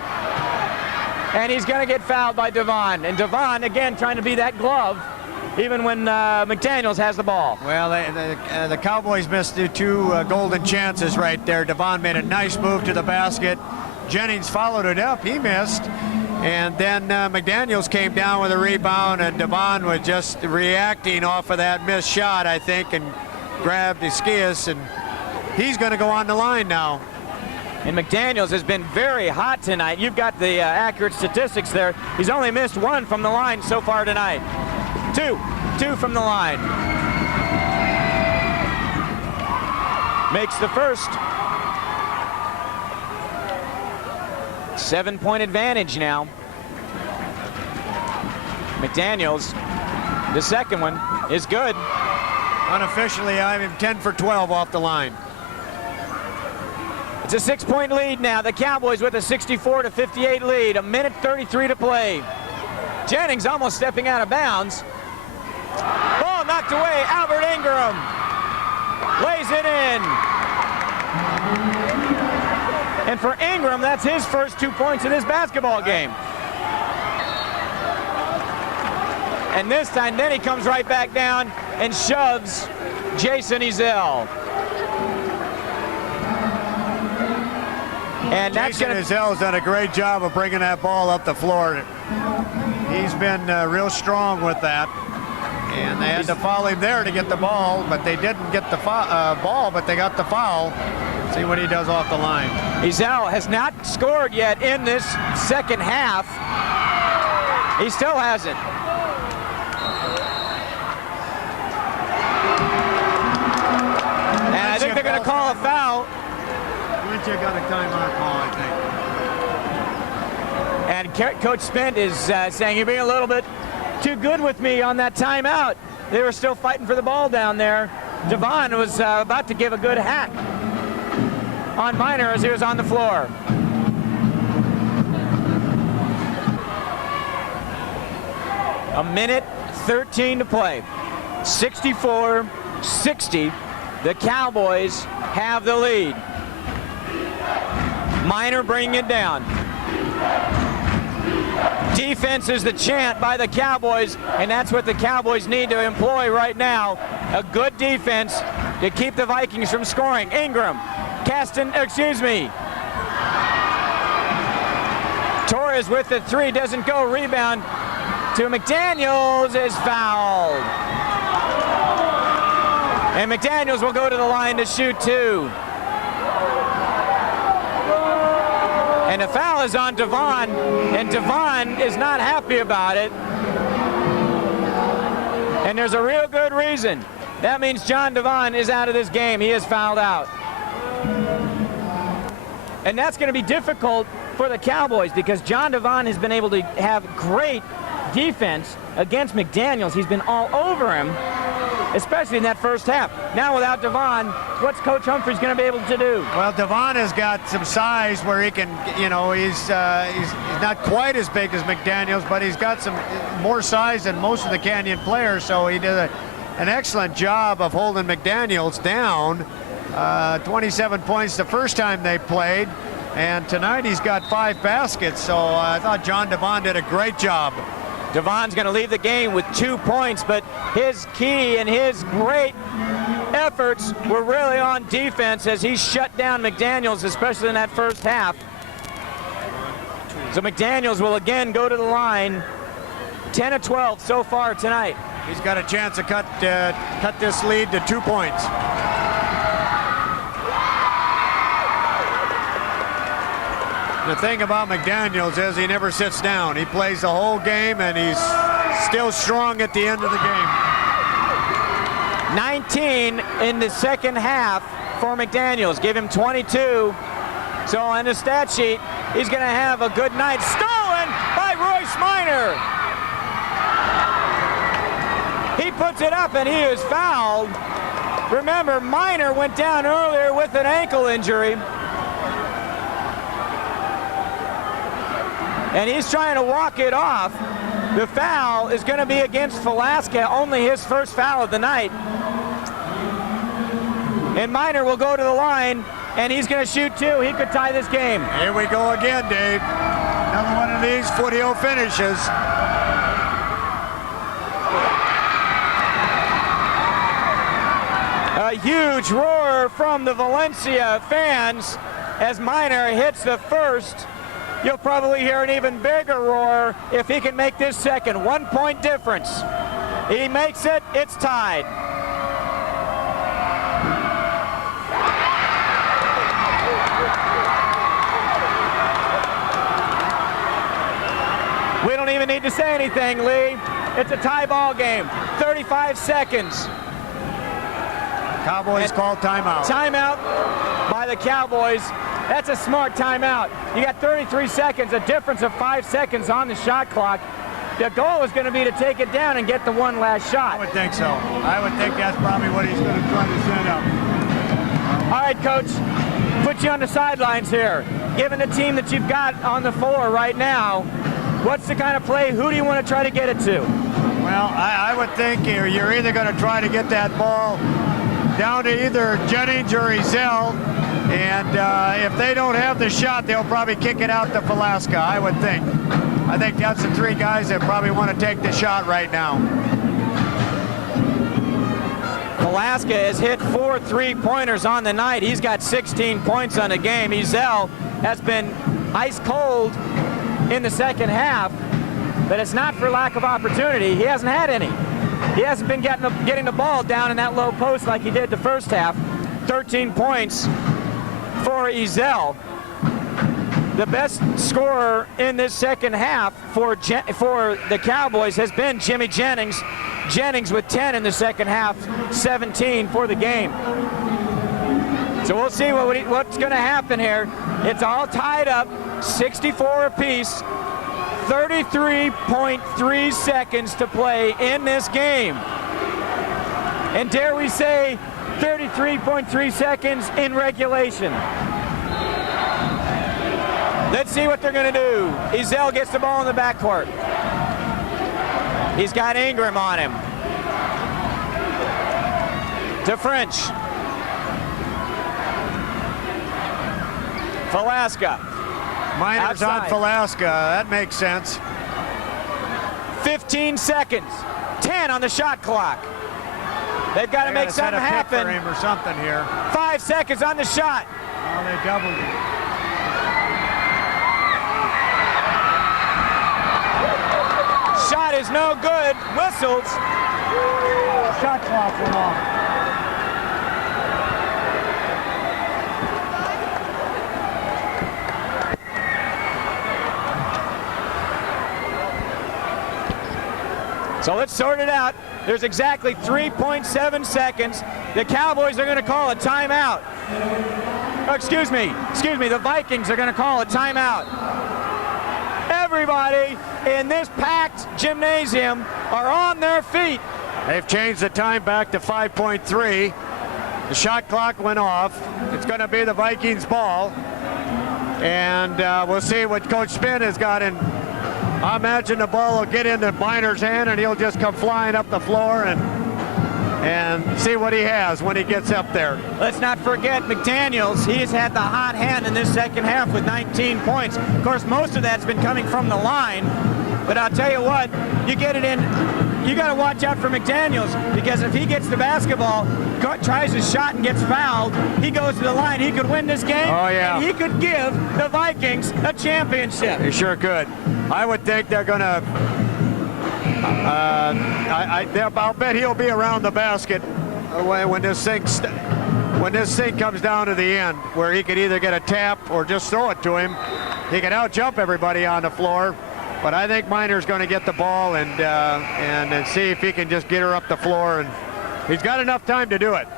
And he's going to get fouled by Devon. And Devon, again, trying to be that glove even when McDaniels has the ball. Well, the Cowboys missed the two golden chances right there. Devon made a nice move to the basket. Jennings followed it up. He missed. And then McDaniels came down with a rebound, and Devon was just reacting off of that missed shot, I think, and grabbed Iskias, and he's going to go on the line now. And McDaniels has been very hot tonight. You've got the accurate statistics there. He's only missed one from the line so far tonight. Two from the line. Makes the first. 7-point advantage now. McDaniels, the second one, is good. Unofficially, I have him 10 for 12 off the line. It's a 6-point lead now. The Cowboys with a 64-58 lead. 1:33 to play. Jennings almost stepping out of bounds. Ball knocked away. Albert Ingram lays it in. And for Ingram, that's his first 2 points in this basketball game. And this time, then he comes right back down and shoves Jason Ezell. And that's Jason Ezell's done a great job of bringing that ball up the floor. He's been real strong with that. And they had to foul him there to get the ball, but they didn't get the ball, but they got the foul. See what he does off the line. Ezell has not scored yet in this second half. He still hasn't. And I think they're going to call a foul. Valencia got a timeout call, I think. And Coach Spent is saying, you're being a little bit too good with me on that timeout. They were still fighting for the ball down there. Devon was about to give a good hack on Minor as he was on the floor. A 1:13 to play. 64-60. The Cowboys have the lead. Minor bringing it down. Defense is the chant by the Cowboys, and that's what the Cowboys need to employ right now. A good defense to keep the Vikings from scoring. Ingram, Torres with the three, doesn't go. Rebound to McDaniels, is fouled. And McDaniels will go to the line to shoot two. And the foul is on Devon, and Devon is not happy about it. And there's a real good reason. That means John Devon is out of this game. He is fouled out. And that's going to be difficult for the Cowboys because John Devon has been able to have great defense against McDaniels. He's been all over him, especially in that first half. Now without Devon, what's Coach Humphreys going to be able to do? Well, Devon has got some size where he can, you know, he's not quite as big as McDaniels, but he's got some more size than most of the Canyon players, so he did an excellent job of holding McDaniels down. 27 points the first time they played, and tonight he's got 5 baskets, so I thought John Devon did a great job. Devon's going to leave the game with 2 points, but his key and his great efforts were really on defense as he shut down McDaniels, especially in that first half. So McDaniels will again go to the line. 10 of 12 so far tonight. He's got a chance to cut this lead to 2 points. The thing about McDaniels is he never sits down. He plays the whole game, and he's still strong at the end of the game. 19 in the second half for McDaniels. Give him 22 So on his stat sheet, he's going to have a good night. Stolen by Royce Minor. He puts it up and he is fouled. Remember, Minor went down earlier with an ankle injury. And he's trying to walk it off. The foul is going to be against Valencia, only his first foul of the night. And Minor will go to the line, and he's going to shoot two. He could tie this game. Here we go again, Dave. Another one of these Foothill finishes. A huge roar from the Valencia fans as Minor hits the first. You'll probably hear an even bigger roar if he can make this second. 1 point difference. He makes it, it's tied. We don't even need to say anything, Lee. It's a tie ball game. 35 seconds. Cowboys call timeout. Timeout by the Cowboys. That's a smart timeout. You got 33 seconds, a difference of 5 seconds on the shot clock. The goal is going to be to take it down and get the one last shot. I would think so. I would think that's probably what he's going to try to set up. All right, Coach, put you on the sidelines here. Given the team that you've got on the floor right now, what's the kind of play? Who do you want to try to get it to? Well, I would think you're either going to try to get that ball down to either Jennings or Ezel. And if they don't have the shot, they'll probably kick it out to Velasca, I would think. I think that's the three guys that probably want to take the shot right now. Velasca has hit 4 3-pointers on the night. He's got 16 points on the game. Ezel has been ice cold in the second half, but it's not for lack of opportunity. He hasn't had any. He hasn't been getting the ball down in that low post like he did the first half. 13 points for Ezel. The best scorer in this second half for the Cowboys has been Jimmy Jennings. Jennings with 10 in the second half, 17 for the game. So we'll see what's going to happen here. It's all tied up, 64 apiece, 33.3 seconds to play in this game. And dare we say 33.3 seconds in regulation. Let's see what they're going to do. Ezel gets the ball in the backcourt. He's got Ingram on him. To French. Velasca. Minor's on Velasca. That makes sense. 15 seconds. 10 on the shot clock. They've got to make something happen. For him or something here. 5 seconds on the shot. Oh, they doubled it. Shot is no good. Whistles. Shot clock went off. So let's sort it out. There's exactly 3.7 seconds. The Cowboys are going to call a timeout. Oh, excuse me, the Vikings are going to call a timeout. Everybody in this packed gymnasium are on their feet. They've changed the time back to 5.3. The shot clock went off. It's going to be the Vikings ball. And we'll see what Coach Spin has got in. I imagine the ball will get into Minor's hand and he'll just come flying up the floor and see what he has when he gets up there. Let's not forget McDaniels. He's had the hot hand in this second half with 19 points. Of course, most of that's been coming from the line. But I'll tell you what, you get it in, you got to watch out for McDaniels, because if he gets the basketball, tries his shot and gets fouled, he goes to the line, he could win this game. Oh, yeah. And he could give the Vikings a championship. He sure could. I would think they're going to, I'll bet he'll be around the basket when this thing comes down to the end, where he could either get a tap or just throw it to him. He can out-jump everybody on the floor. But I think Minor's going to get the ball and see if he can just get her up the floor. And he's got enough time to do it.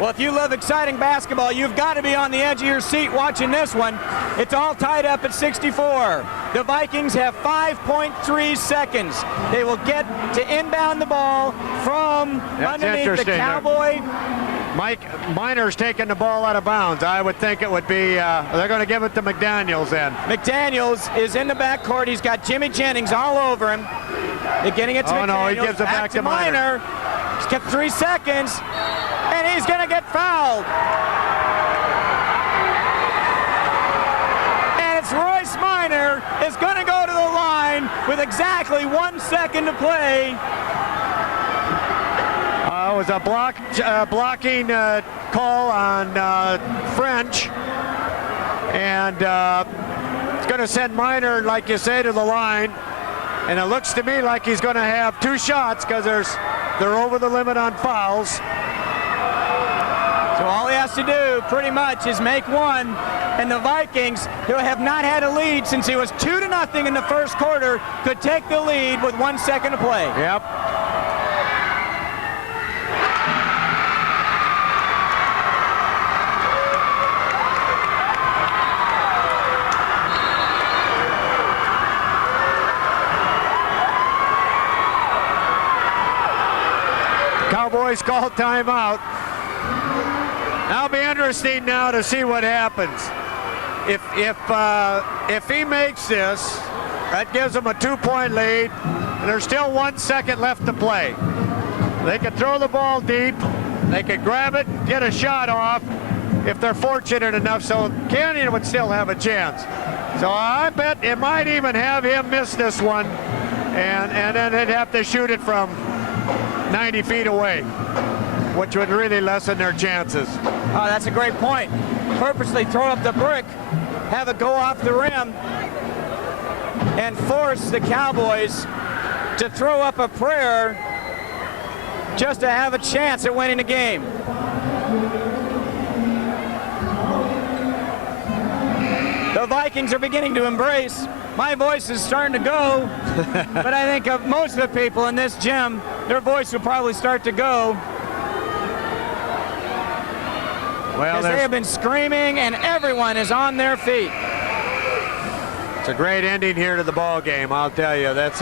Well, if you love exciting basketball, you've got to be on the edge of your seat watching this one. It's all tied up at 64. The Vikings have 5.3 seconds. They will get to inbound the ball from underneath the Cowboy. Mike Miner's taking the ball out of bounds. I would think it would be, they're going to give it to McDaniels then. McDaniels is in the backcourt. He's got Jimmy Jennings all over him. They're getting it to McDaniels. No, he gives it back to Miner. He's got 3 seconds, and he's going to get fouled. And it's Royce Miner is going to go to the line with exactly 1 second to play. It was a blocking call on French, and it's going to send Miner, like you say, to the line. And it looks to me like he's going to have 2 shots because they're over the limit on fouls. So all he has to do pretty much is make one, and the Vikings, who have not had a lead since it was 2-0 in the first quarter, could take the lead with 1 second to play. Yep. Cowboys call timeout. That'll be interesting now to see what happens. If he makes this, that gives them a 2-point lead, and there's still 1 second left to play. They could throw the ball deep. They could grab it, get a shot off, if they're fortunate enough. So Canyon would still have a chance. So I bet it might even have him miss this one, and then they'd have to shoot it from 90 feet away, which would really lessen their chances. Oh, that's a great point. Purposely throw up the brick, have it go off the rim, and force the Cowboys to throw up a prayer just to have a chance at winning the game. The Vikings are beginning to embrace. My voice is starting to go, but I think of most of the people in this gym, their voice will probably start to go. Well, they have been screaming, and everyone is on their feet. It's a great ending here to the ball game, I'll tell you. This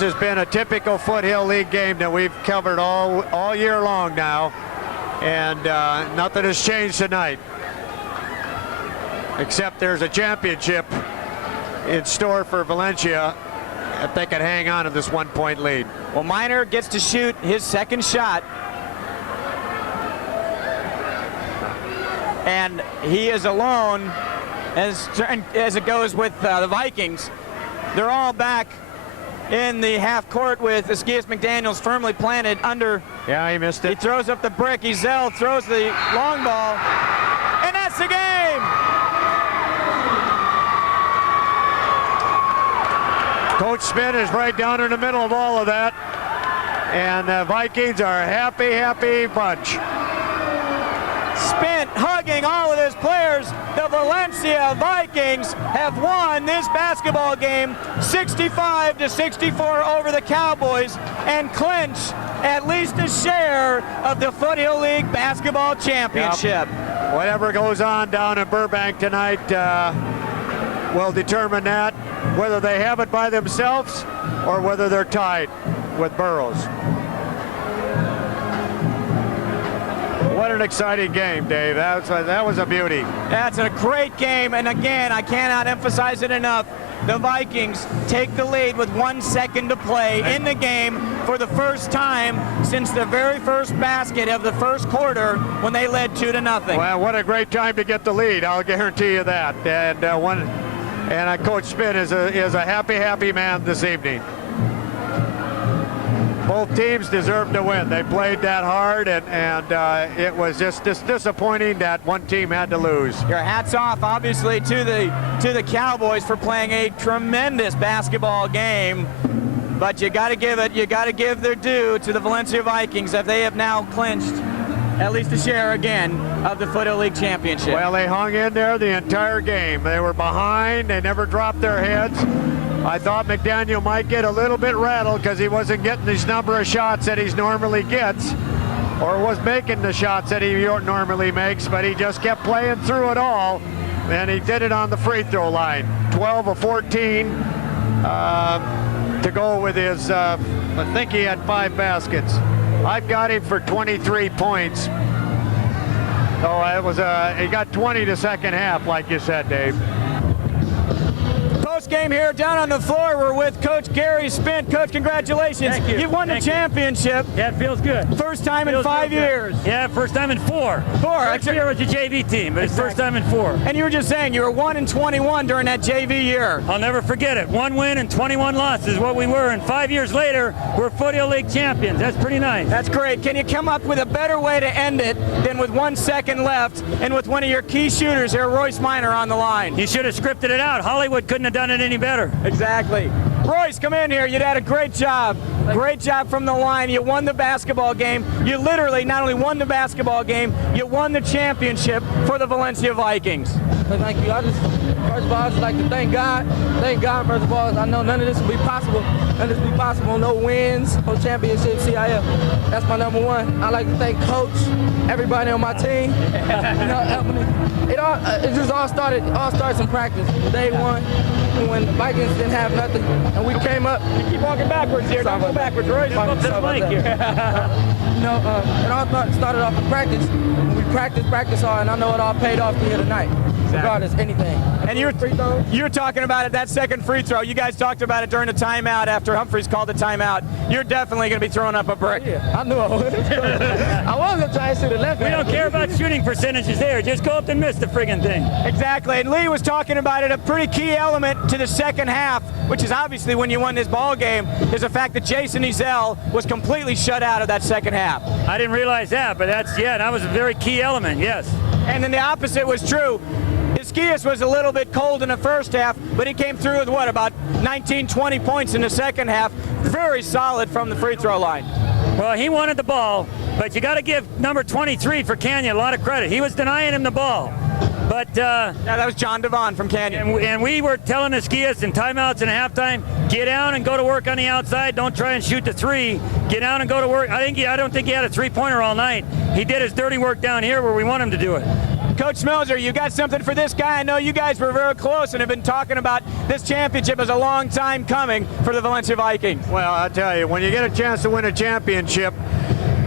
has been a typical Foothill League game that we've covered all year long now, and nothing has changed tonight, except there's a championship in store for Valencia if they can hang on to this 1-point lead. Well, Miner gets to shoot his second shot, and he is alone as it goes with the Vikings. They're all back in the half court with Esquias McDaniels firmly planted under. Yeah, he missed it. He throws up the brick. Ezel throws the long ball, and that's the game. Coach Smith is right down in the middle of all of that, and the Vikings are a happy bunch. Spent hugging all of his players. The Valencia Vikings have won this basketball game 65-64 over the Cowboys and clinch at least a share of the Foothill League basketball championship. Yep. Whatever goes on down in Burbank tonight will determine that, whether they have it by themselves or whether they're tied with Burroughs. What an exciting game, Dave. That was a beauty. That's a great game, and again, I cannot emphasize it enough. The Vikings take the lead with 1 second to play in the game for the first time since the very first basket of the first quarter when they led 2-0. Well, what a great time to get the lead, I'll guarantee you that. And Coach Spin is a happy man this evening. Both teams deserve to win. They played that hard, and it was just disappointing that one team had to lose. Your hats off, obviously, to the Cowboys for playing a tremendous basketball game. But you got to give their due to the Valencia Vikings, if they have now clinched at least a share again of the Foothill League Championship. Well, they hung in there the entire game. They were behind. They never dropped their heads. I thought McDaniel might get a little bit rattled because he wasn't getting these number of shots that he normally gets. or was making the shots that he normally makes, but he just kept playing through it all, and he did it on the free throw line. 12 of 14 to go with his, I think he had 5 baskets. I've got him for 23 points. So it was he got 20 the second half, like you said, Dave. Game here down on the floor. We're with Coach Gary Spent. Coach, congratulations. Thank you. You won the championship. Yeah, it feels good. First time in 5 years. Yeah, first time in 4. First year with the JV team, but it's first time in 4. And you were just saying you were 1-21 during that JV year. I'll never forget it. 1 win and 21 losses is what we were, and 5 years later, we're Foothill League champions. That's pretty nice. That's great. Can you come up with a better way to end it than with 1 second left and with one of your key shooters here, Royce Minor, on the line? You should have scripted it out. Hollywood couldn't have done it any better. Exactly. Royce, come in here. You did a great job. Great job from the line. You won the basketball game. You literally not only won the basketball game, you won the championship for the Valencia Vikings. Thank you. First of all, I just like to thank God. Thank God, first of all. I know none of this would be possible. None of this would be possible. No wins, no championship, CIF. That's my number one. I like to thank Coach, everybody on my team. Helping me. It just all started in practice. Day one, when the Vikings didn't have nothing, and we came up. You keep walking backwards here. Don't go backwards, Royce. Up to the mic here. It all started off in practice. We practice hard, and I know it all paid off here tonight. Regardless, anything. And you were talking about it, that second free throw. You guys talked about it during the timeout after Humphreys called the timeout. You're definitely going to be throwing up a brick. Yeah, I knew I was. I was going to try and shoot the left. We don't care about shooting percentages there. Just go up and miss the friggin' thing. Exactly. And Lee was talking about it. A pretty key element to the second half, which is obviously when you won this ball game, is the fact that Jason Ezell was completely shut out of that second half. I didn't realize that, but that was a very key element, yes. And then the opposite was true. Isquias was a little bit cold in the first half, but he came through with what, about 19, 20 points in the second half. Very solid from the free throw line. Well, he wanted the ball, but you got to give number 23 for Canyon a lot of credit. He was denying him the ball. But yeah, that was John Devon from Canyon. And we were telling Isquias in timeouts and halftime, get down and go to work on the outside. Don't try and shoot the 3. Get down and go to work. I don't think he had a 3-pointer all night. He did his dirty work down here where we want him to do it. Coach Smelzer, you got something for this guy? I know you guys were very close and have been talking about this championship as a long time coming for the Valencia Vikings. Well, I tell you, when you get a chance to win a championship,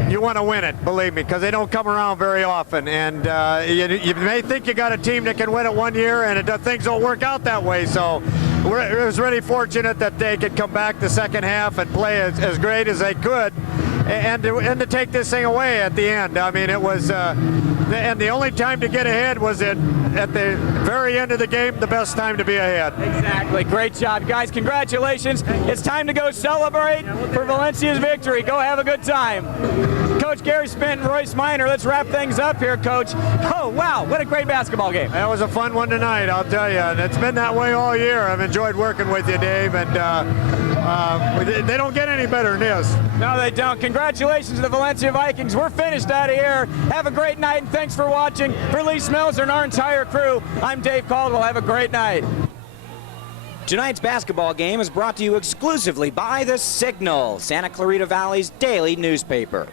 you want to win it, believe me, because they don't come around very often. And you may think you got a team that can win it 1 year, and things don't work out that way. So it was really fortunate that they could come back the second half and play as great as they could, and to take this thing away at the end. I mean, it was, and the only time to get ahead was at the very end of the game, the best time to be ahead. Exactly. Great job, guys. Congratulations. It's time to go celebrate for Valencia's victory. Go have a good time. Coach Gary Spent and Royce Minor, let's wrap things up here, Coach. Oh, wow, what a great basketball game. That was a fun one tonight, I'll tell you. And it's been that way all year. I've enjoyed working with you, Dave, and they don't get any better than this. No, they don't. Congratulations to the Valencia Vikings. We're finished out of here. Have a great night, and thanks for watching. For Lee Smelzer and our entire crew, I'm Dave Caldwell. Have a great night. Tonight's basketball game is brought to you exclusively by The Signal, Santa Clarita Valley's daily newspaper.